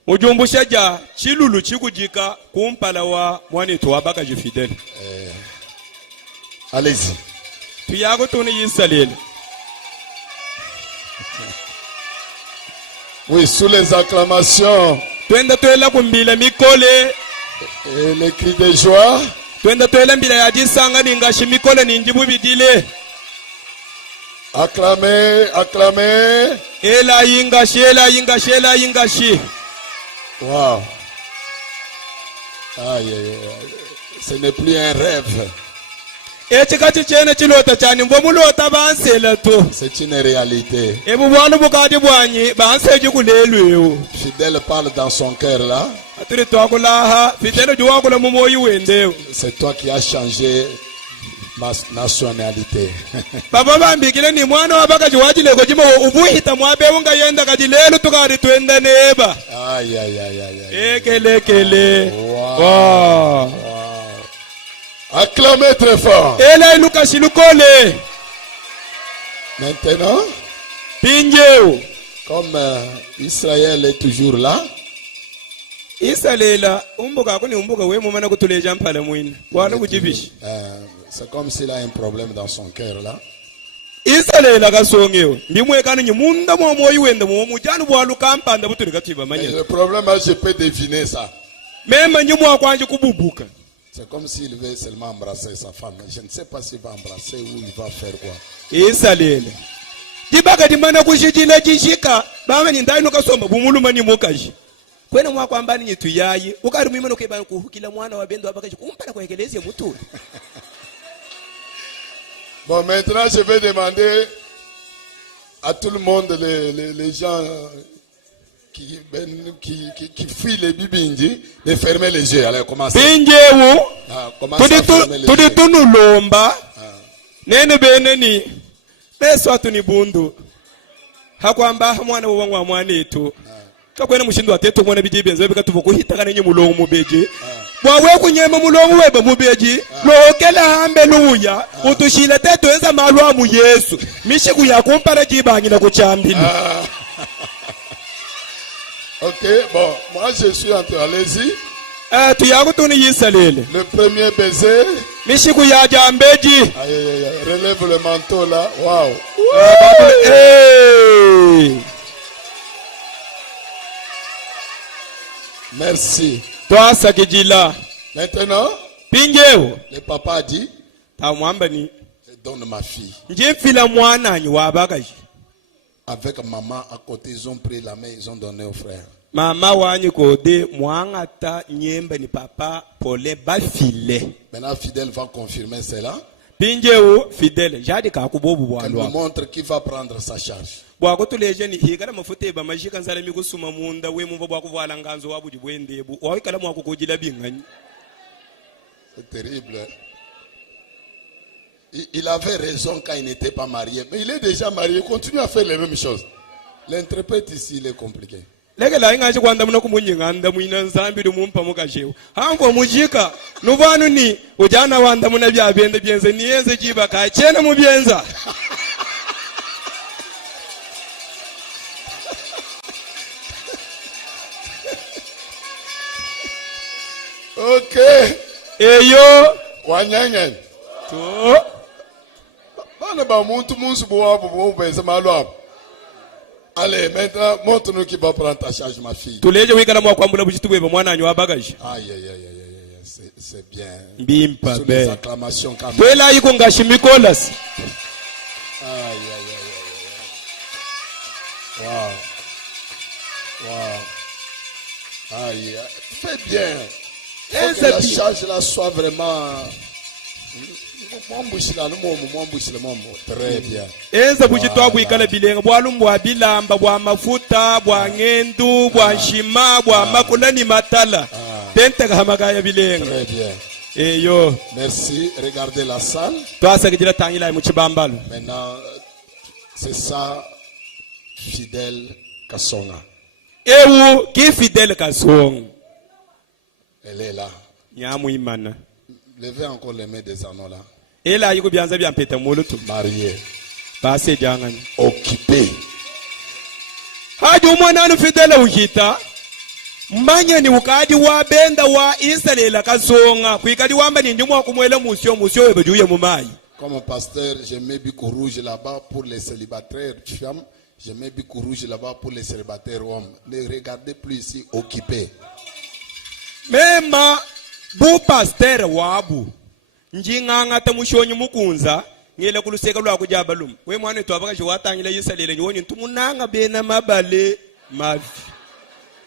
mujumbusha ja chilulu chikujika kumpala wa mwanetu wabaka jifidele allez-y. tuyako tuni isalele Oui, sous les acclamations twenda twela kumbila mikole et les cris de joie, twenda twela mbila ya jisanga ningashi mikole ninjibu bidile acclamez, acclamez. ela yingashi ela yingashi ela yingashi Wow. Aïe, aïe, aïe. Ce n'est plus un rêve, echikati chene chilota chani mbomulota bansela to c'est une réalité. ebu bwana bukati bwanyi banseji kulelwewo Fidèle parle dans son cœur là. aturi twakulaha fitelo juwakula mumoyi wendewo C'est toi qui as changé ma nationalité. baba bambikile ni mwana wabakaji wajileko jima ubuhita mwabewu nga yenda kaji lelo tukari twenda neba Aïe, aïe, aïe, aïe, aïe. ekelekele Wow. Wow. Wow. Acclamez très fort. ela ilukashilukole Maintenant, pinjewu Comme Israël est toujours là, isalela umbuka akuni umbuka we mumana kutuleja mpala mwini wala kujibishi c'est comme s'il a un problème dans son cœur là. isalela kasongewe ndimwe kana nyimunda mwa moyo wenda mwa mujanu bwalu kampanda butuli katiba Et manya le problème, je peux deviner ça. mema nyimwa kwanje kububuka C'est comme s'il veut seulement embrasser sa femme. Je ne sais pas s'il va embrasser ou il va faire quoi. isalela dibaka dimana kushijila jishika bama ni ndai nokasomba bumuluma ni mukaji kwena mwa kwamba ni nyitu yayi ukari mwimano keba kuhukila mwana wa bendo abakaji kumpana kwa ekelezi mutu. Bon, maintenant, je vais demander à tout le monde, les gens qui fuient les bibindi, de fermer les yeux. Allez, commencez. Binjewu Commencez à fermer les tudi yeux. tunulomba nene beneni beso atuni bundu hakwamba mwana wa mwana etu kakwena mushindo ateto mwana bidibenze beka tuvukuhita kana nye mulongo mubeje bwawe kunyema mulongo webe mubeji lokela hambe luya utushile teto eza malwa mu Yesu mishiku yakumpara jibangi na kuchambili. Ok, bon, moi je suis en train, allez-y. Tuyakutuni yisalele Le premier baiser. mishiku ya jambeji Aïe, aïe, aïe, relève le manteau là. Waouh. Merci. Twasa kijila Maintenant, pinjewo le papa a dit, tamwamba ni je donne ma fille. njimfila mwana anyi wabakaji Avec maman à côté, ils ont pris la main, ils ont donné au frère. mama wanyi kode mwangata nyemba ni papa pole bafile Maintenant, Fidèle va confirmer cela. pinjewo fidele jadi kakubobu Elle nous bwalwa montre qui va prendre sa charge. bwakutuleje ni hikala mafute ba mashika nsala mikusuma munda we mumva bwakuvala nganzo wabuji bwendebu wawikala mwakukujila binganyi. C'est terrible. Il avait raison quand il n'était pas marié. Mais il est déjà marié. Il continue à faire les mêmes choses. L'interprète ici, il est compliqué. Leke la ingaji kwanda muna kumunyinganda mwina nzambi lumumpa mukashewa hango mujika nubanu ni ujana wanda muna byabende byenze niyenze jiba kachena mubyenza. Ok. Eyo Wanyangen. to Bana ba muntu munsu bo benza malwa. Allez, maintenant, montre-nous qui va prendre ta charge, ma fille. tuleje wikala mwakwambula buchitubwe mwana anyu wabagaji Aïe, aïe, aïe, aïe, aïe. C'est bien. mbimpa Sous les be acclamations quand même. twela iko ngashimikolas Aïe, aïe, aïe, aïe. Wow. Wow. Aïe, fais bien. Faut que la charge là soit vraiment. Très bien. enza buchitwa bwikala bilenga bwalumbwa bilamba bwa mafuta bwa ngendu bwa nshima bwa makulani matala tente kahamagaya bilenga Très bien. eyo Merci. Regardez la salle. twasakijira tangila mu chibambalo Maintenant, c'est ça, Fidèle Kassonga. ewu ki fidele kasong Elle est là. nyamuimana Levez encore les mains des anneaux là. ela yiko byanza byampeta mulutu Mariée. base jangani Occupée. haji umwana anu fidele uhita mmanya ni ukadi wa benda wa Israela kasonga kwikadi wamba ni ndimwa kumwela musyo webe juye mumayi. Comme pasteur, je mets bico rouge là-bas pour les célibataires femmes. Je mets bico rouge là-bas pour les célibataires hommes. Ne regardez plus ici, occupés. Mema bu pasteur wabu njinganga ta mushonyi mukunza ngele kuluseka lwa kujabalum we mwana to abakaje watangila Israela nyoni ntumunanga bena mabale mavi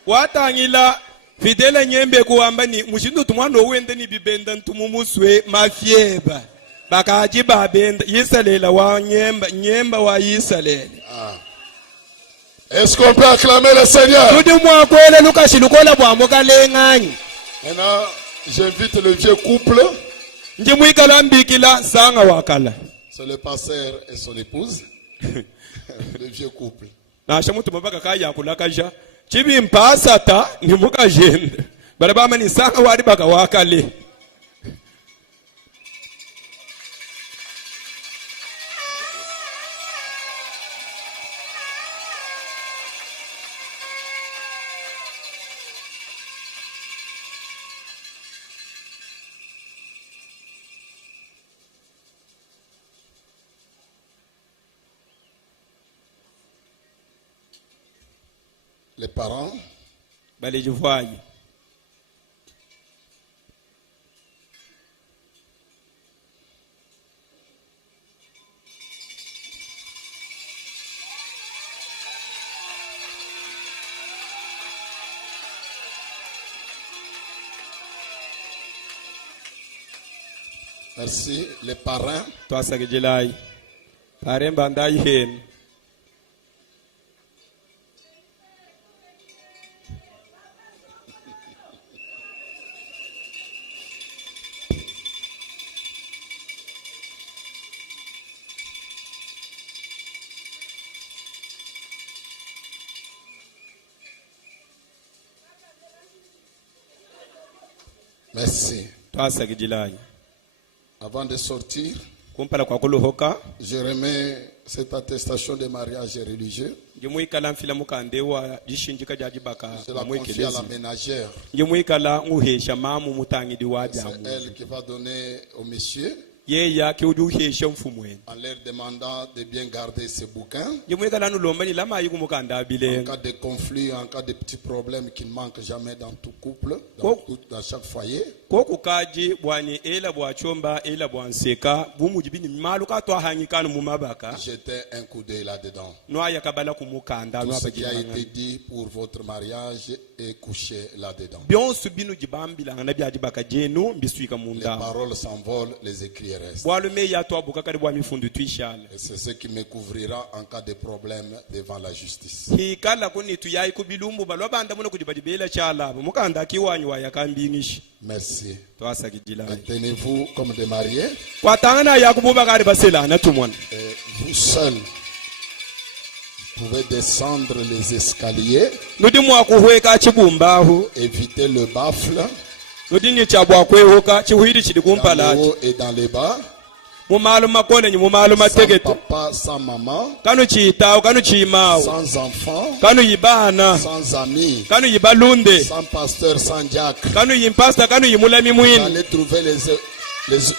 watangila fidela nyembe kuamba ni mushindu tumwana owende ni bibenda ntumumuswe mafieba bakaji babenda Israela wa nyemba wa Israela. Est-ce qu'on peut acclamer le Seigneur? Maintenant, j'invite le vieux couple. C'est le pasteur et son épouse. Le vieux couple. les parents. balejivwaye Merci. Les parrains. twasakijilai paremba ndai henu Merci. twasakijilai Avant de sortir, kumpala kwa kuluhoka je remets cette attestation de mariage religieux. ngimuikala mfila mukandewa jishinjika jajibaka Je la confie à la amwikelezi ménagère. ngimuikala nguhesha mamu mutangidi wa C'est jamu elle qui va donner au monsieur yeya kiujuhesha mfumweni en leur demandant de bien garder ses bouquins. ngimuikala nulomba nilama yiku mukanda En abilenga cas de conflit, en cas de petits problèmes qui ne manquent jamais dans tout couple, dans chaque foyer. kokukaji bwani ela bwachomba ela bwanseka bumujibini malu katwahanyikana mumabaka Jetez un coup d'œil là-dedans. nwayakabala kumukanda Tout ce qui a nwabagimanga été dit pour votre mariage est couché là-dedans. byonsu binu jibambilanga na byajibaka jenu mbiswika Les munda paroles s'envolent, les écrits restent. bwalume yatwabuka kali bwa mifundu twishala Et c'est ce qui me couvrira en cas de problème devant la justice. hikala kunitu yayi kubilumbu balwabanda muno kudibadibela chalabo mukanda akiwanyi wayakambingishi Merci. twasakijilai Tenez-vous comme des mariés. kwatangana yakububakali baselana tumwana Et vous seul pouvez descendre les escaliers, nudi mwakuhweka chibumbahu éviter le baffle nudi ni chabwakwehuka chihuiri chili dans le kumpalachi haut et dans les bas. mumalu makonenyi mumalu Sans mategete papa, sans maman, kanu chitawu kanu chimawu sans enfant, kanu yibana sans amis, kanu yibalunde sans pasteur, sans diacre. kanu yimpasta kanu yimulami Vous mwini allez trouver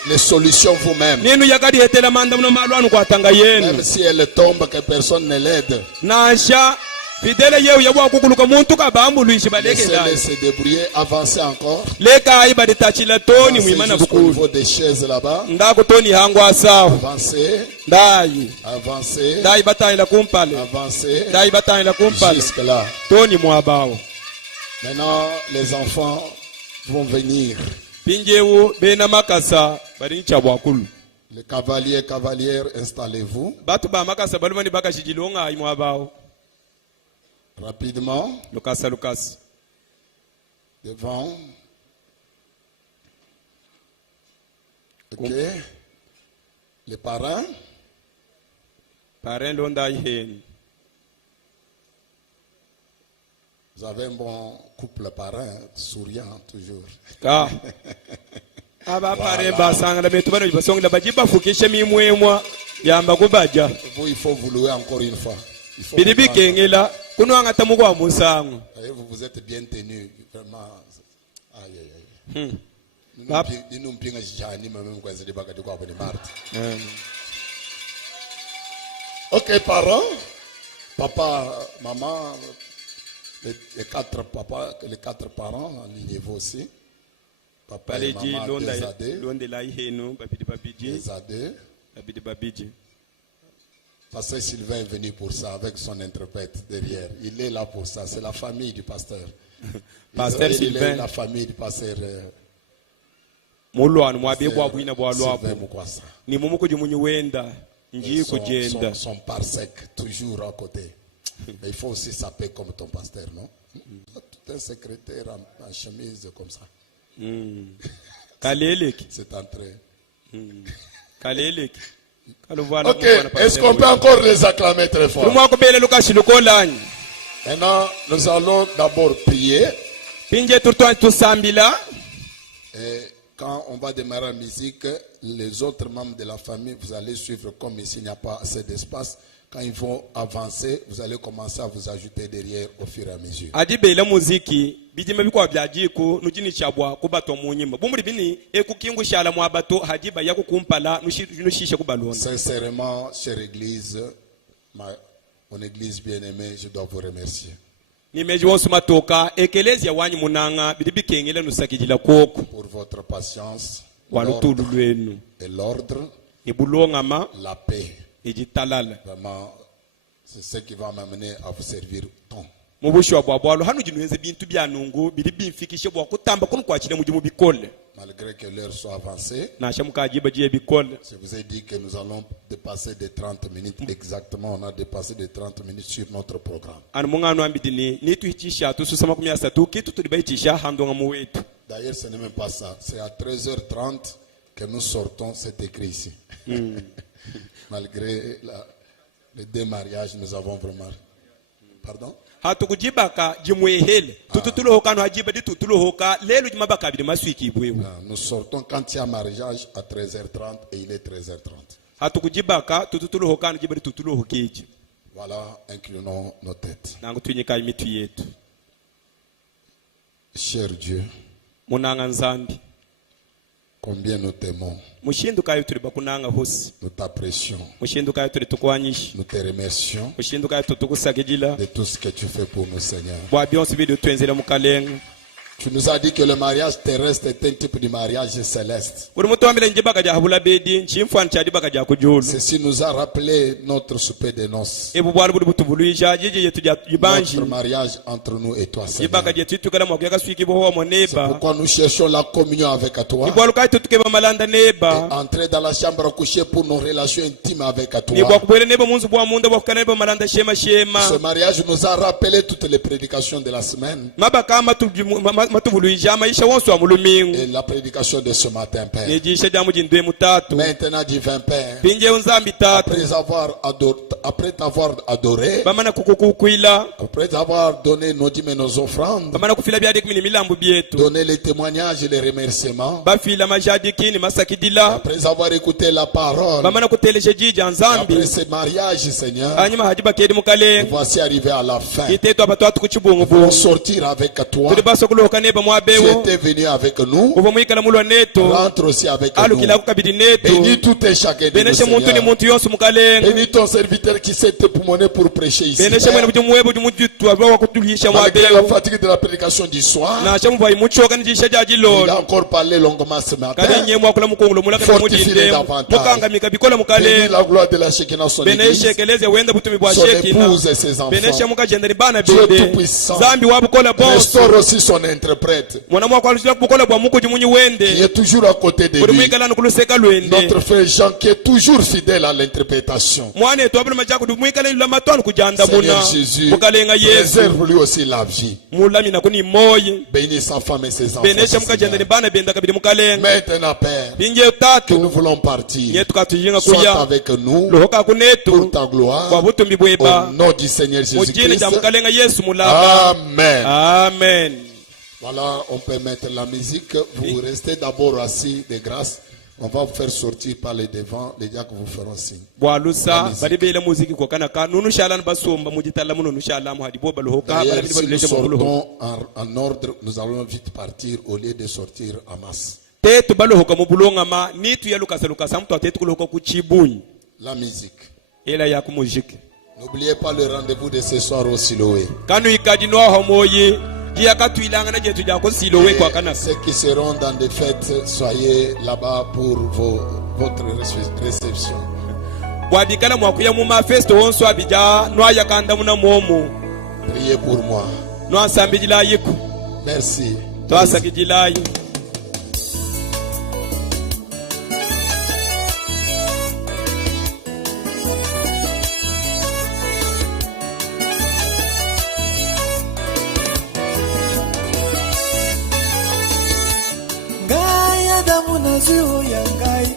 les solutions vous-même. ninu yakadihetela manda muno malu anu kwatanga yenu Même si elle tombe, que personne ne l'aide. nasha fidele yewu yabwakukuluka muntu kabambuluishi Laissez-les balekelayi se débrouiller, avancez encore. lekayi baditachila toni Avancez mwimana jusqu'au bukulu niveau des chaises là-bas. ndaku toni hangu asawu Avancez, ndayi avancez, ndayi batayila kumpale avancez. ndayi batayila kumpale Jusque là. toni mwabawo Maintenant, les enfants vont venir. pinjewu bena makasa bali nchabwakulu Les cavaliers, cavalières, installez-vous. batu ba makasa balumani bakashijilongayi mwabawo Rapidement, lukasa lukasa devant. Ok. Les parents, paren londayi heni vous avez un bon couple parrain, souriant toujours. ka aba paren basangala betu bano basongela bajibafukishe mimwemwa yamba kubaja Vous, il faut vous louer encore une fois. Il faut bili vous prendre. bikengela kunwangata mukwa musango Et vous êtes bien tenus, vraiment. Aïe, aïe, aïe. Pap- Nous nous plaignons jamais, même quand c'est des bagages de quoi, on est marre. Ok, parents, papa, maman, les quatre papas, les quatre parents, alignez-vous aussi. Papa et baleji maman, deux à deux, londelayi henu babidi babiji deux à deux. babidi babiji Pasteur Sylvain est venu pour ça, avec son interprète derrière. Il est là pour ça, c'est la famille du pasteur. Pasteur Il est Sylvain. la famille du pasteur mulwanu mwabebwa bwina bwalwapo Sylvain Mukwasa. ni mumukuji munyu wenda nji kujenda Son parsec, toujours à côté. Mais il faut aussi s'appeler comme ton pasteur, non? Tout un secrétaire en chemise comme ça. kaleleki C'est entré. kaleleki kaluvala Ok, est-ce qu'on peut encore les acclamer très fort? lumwakubele lukashilukolanyi Maintenant, nous allons d'abord prier. pinje turtwani tusambila Et quand on va démarrer la musique, les autres membres de la famille, vous allez suivre comme ici, il n'y a pas assez d'espace. Quand ils vont avancer, vous allez commencer à vous ajouter derrière au fur et à mesure. adibele muziki bijima bikwa byajiku nujini chabwa kubato munyimba bumuri bini ekukingu shala mwabato hadiba yakukumpala nushishe kubalona Sincèrement, chère église, mon église bien-aimée, je dois vous remercier. nimeji wonsu matoka ekelezia wanyu munanga bidi bikengele nusakijila koko pour votre patience, walutulu l'ordre lwenu et l'ordre, ibulongama la paix. ijitalala Vraiment, c'est ce qui va m'amener à vous servir tant. mubushwa bwabwalo hanu jinuenze bintu byanungu bidi bimfikishe bwa kutamba kuno kwachile muji mubikole Malgré que l'heure soit avancée, nasha mukajiba jiye bikole je vous ai dit que nous allons dépasser de 30 minutes. Exactement, on a dépassé de 30 minutes sur notre programme. anu mungano ambidini nituhichisha tususama 13 kitu tulibaitisha handonga muwetu. D'ailleurs, ce n'est même pas ça. C'est à 13h30 que nous sortons, c'est écrit ici. Malgré les deux mariages, nous avons vraiment... Pardon? hatukujibaka jimwehele tututulohoka no hajiba di tutulohoka lelo jimabaka bidi maswiki bwewe. Nous sortons quand il y a mariage à 13h30 et il est 13h30. hatukujibaka tututulohoka no jiba di tutulohokeji. Voilà, inclinons nos têtes. nangu tunyika imitu yetu. Cher Dieu, munanga nzambi combien nous t'aimons, mushindukayo tuli bakunanga hosi nous t'apprécions, mushindukayo tuli tukwanyisha nous te remercions mushindukayo tutukusagijila de tout ce que tu fais pour nous, Seigneur. bwa byonsi bidi utwenzela mukalenga. Tu nous as dit que le mariage terrestre est un type de mariage céleste. uri mutu wambile njibaka ja habula bedi nchimfwani cha dibaka ja kujulu Ceci nous a rappelé notre souper de noces. ebu bwali buli butubuluisha jiji yetu ja jibanji Notre mariage entre nous et toi, Seigneur. jibaka je tutukala mwakuyaka swiki boho C'est moneba pourquoi nous cherchons la communion avec toi. ibwalu kai tutukeba malanda neba Entrer dans la chambre à coucher pour nos relations intimes avec ni bwa toi. kubwele neba munzu bwa munda bwa kukana neba malanda shema Ce shema mariage nous a rappelé toutes les prédications de la semaine mabaka matubuluisha maisha wonsu wa mulumingu et la prédication de ce matin, Père. nijisha jamu jindwe mutatu Maintenant, divin Père, pinje unzambi tatu après t'avoir adoré, bamana kukukukwila après avoir donné nos dîmes et nos offrandes, bamana kufila byadi kumini milambu byetu donné les témoignages et les remerciements, bafila majadikini masakidila après avoir écouté la parole, bamana kutelesha jija nzambi après ce mariage, Seigneur, hanyuma hajiba kedi mukalenga voici arrivé à la fin. itetu apatwatu kuchibungu Pour bungu sortir avec toi, tuli baso kulohoka neba tu mwabewo étais venu avec nous, uva mwikala mulwa neto rentre aussi avec alukila nous. kukabidi neto Bénis tout et chacun de nous, beneshe muntu ni Seigneur. muntu yonsu mukalenga Bénis ton serviteur qui s'est époumoné pour prêcher ici. beneshe mwene kuti muwebo kuti mujitu abawa wakutulisha Malgré la mwabewo fatigue de la prédication du soir, nasha muvayi muchoka nijisha jaji il a lolo encore parlé longuement ce kali matin. nye mwakula mukungulo mulaka na Fortifie mudinde davantage. mukangamika bikola Bénis mukalenga la gloire de la Shekinah, son beneshe église, keleze wenda butumi bwa son shekina épouse et ses beneshe enfants. mukajenda ni bana Dieu bebe tout-puissant. zambi wabukola bonso Restaure aussi son interprète, mwana mwakwaluzila kubukola bwa mukuji munyi qui wende est toujours à côté de buli lui. mwikala nukuluseka lwende Notre frère Jean, qui est toujours fidèle à l'interprétation. mwana etu abula majako mwikala ilula matwanu kujanda muna Seigneur Jésus, mukalenga yesu préserve lui aussi la vie. mulamina kuni moye Bénis sa femme et ses enfants. beneshe mukajenda ni Seigneur. bana benda kabili mukalenga Maintenant, Père, pinje que tatu nous voulons partir. nyetu katujinga Sois kuya avec nous lohoka pour kunetu ta kwa gloire. butumbi bweba Au nom du Seigneur mujini Jésus-Christ. ja mukalenga yesu mulaba Amen. amen. Voilà, on peut mettre la musique. Vous restez d'abord assis de grâce. On va vous faire sortir par les devants. Les diacres vous feront signe. bwalusa bali bela muziki ko kanaka nunu shalana basomba mujitalla muno nu shalamu hadi bo baluhoka D'ailleurs, bala si nous bileje mukuluho sortons en ordre, nous allons vite partir au lieu de sortir en masse. tetu baluhoka mubulonga ma nitu ya lukasa lukasa mtu atetu kulohoka kuchibunyi La musique. ela ya kumujiki N'oubliez pas le rendez-vous de ce soir au Siloé. kanu ikadi no homoye jiya katwilanga na jetu jako silowe kwa Et kanaka ceux qui seront dans des fêtes, soyez là-bas pour votre réception. bwabikala mwakuya mu mafesto wonso abija no ayakanda muna momo Priez pour moi. no ansambijila yiku Merci. to asakijila yi ngai adamu nazwi oya ngai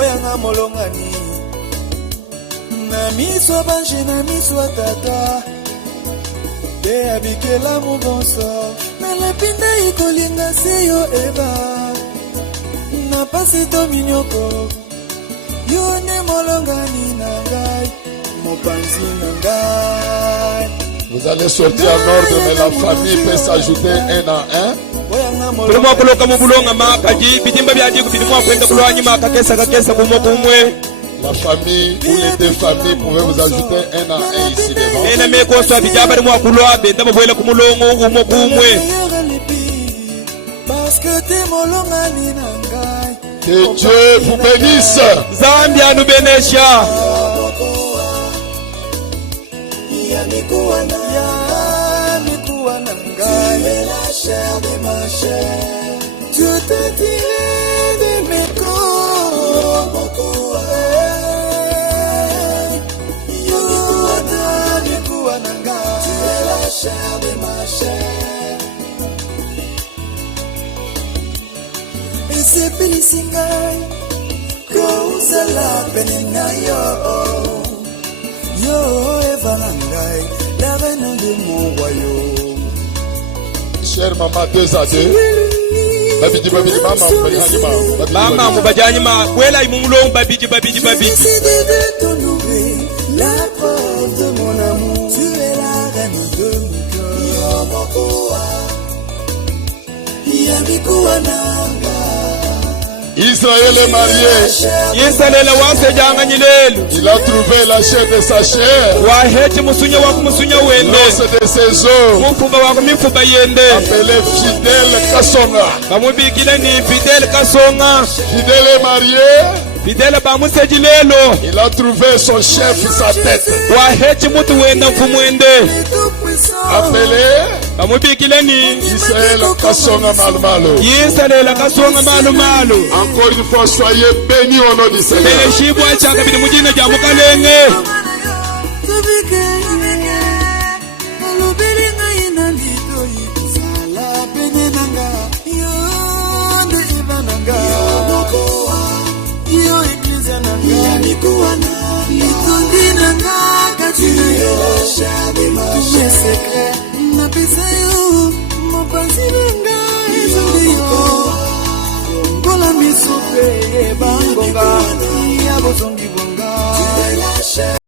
oyanga molongani na miso ya bange na miso ya tata te abikela mobonso nalapi ndai kolinga se yo eba na pasi to minyoko yo nde molongani na ngai mopanzi na ngai Vous allez sortir en ordre, mais la famille peut s'ajouter un à un. oyanga buli mwakuloka mubulonga ma kaji bitimba byaji kubili mwakwenda kulwanyi makakesa kakesa kumwe kumwe La famille ou les deux familles, pouvez vous ajouter un à un ici devant. ena mekosa bijabari mwakulwa benda mabwela kumulongo umwe kumwe. Parce que t'es mon longani nangai. Que Dieu vous bénisse. Zambia nubenesha. Yamikuwa nangai. Tu es la chair de ma chair. Dieu t'a tiré de mes corps. Yamikuwa nangai. Tu es la chair de ma chair. Et c'est Pélissingai. Kausala penina yo. Yo Evanangai. La reine de mon royaume. Chère maman, 2 à 2. Babidi, Mama mubajani ma kwela imulongo babidi. J'essaie de t'honorer, la preuve de mon amour. Tu es la reine de mon cœur. Yamikuwa nanga. Israël est marié. Yisalela wase janga nyilelu. Il a trouvé la chair de sa chair. Waheti musunya wako musunya wende. L'os de ses os. Mufuba wako mifuba yende. Appelé Fidèle Kassonga. Bamubikile ni Fidel Kasonga. Fidèle est marié. Fidel bamusejilelo. Il a trouvé son chef, sa tête. Waheti mutu wenda mfumwende. Appelé Bamubikile ni Israël Kassonga Malmalo. Yisalela Kasonga malu. Encore une fois, soyez bénis au nom du Seigneur. Shibwa chaka bidi mujina ja mukalenge. Kola misope bangonga ya bozongi bonga.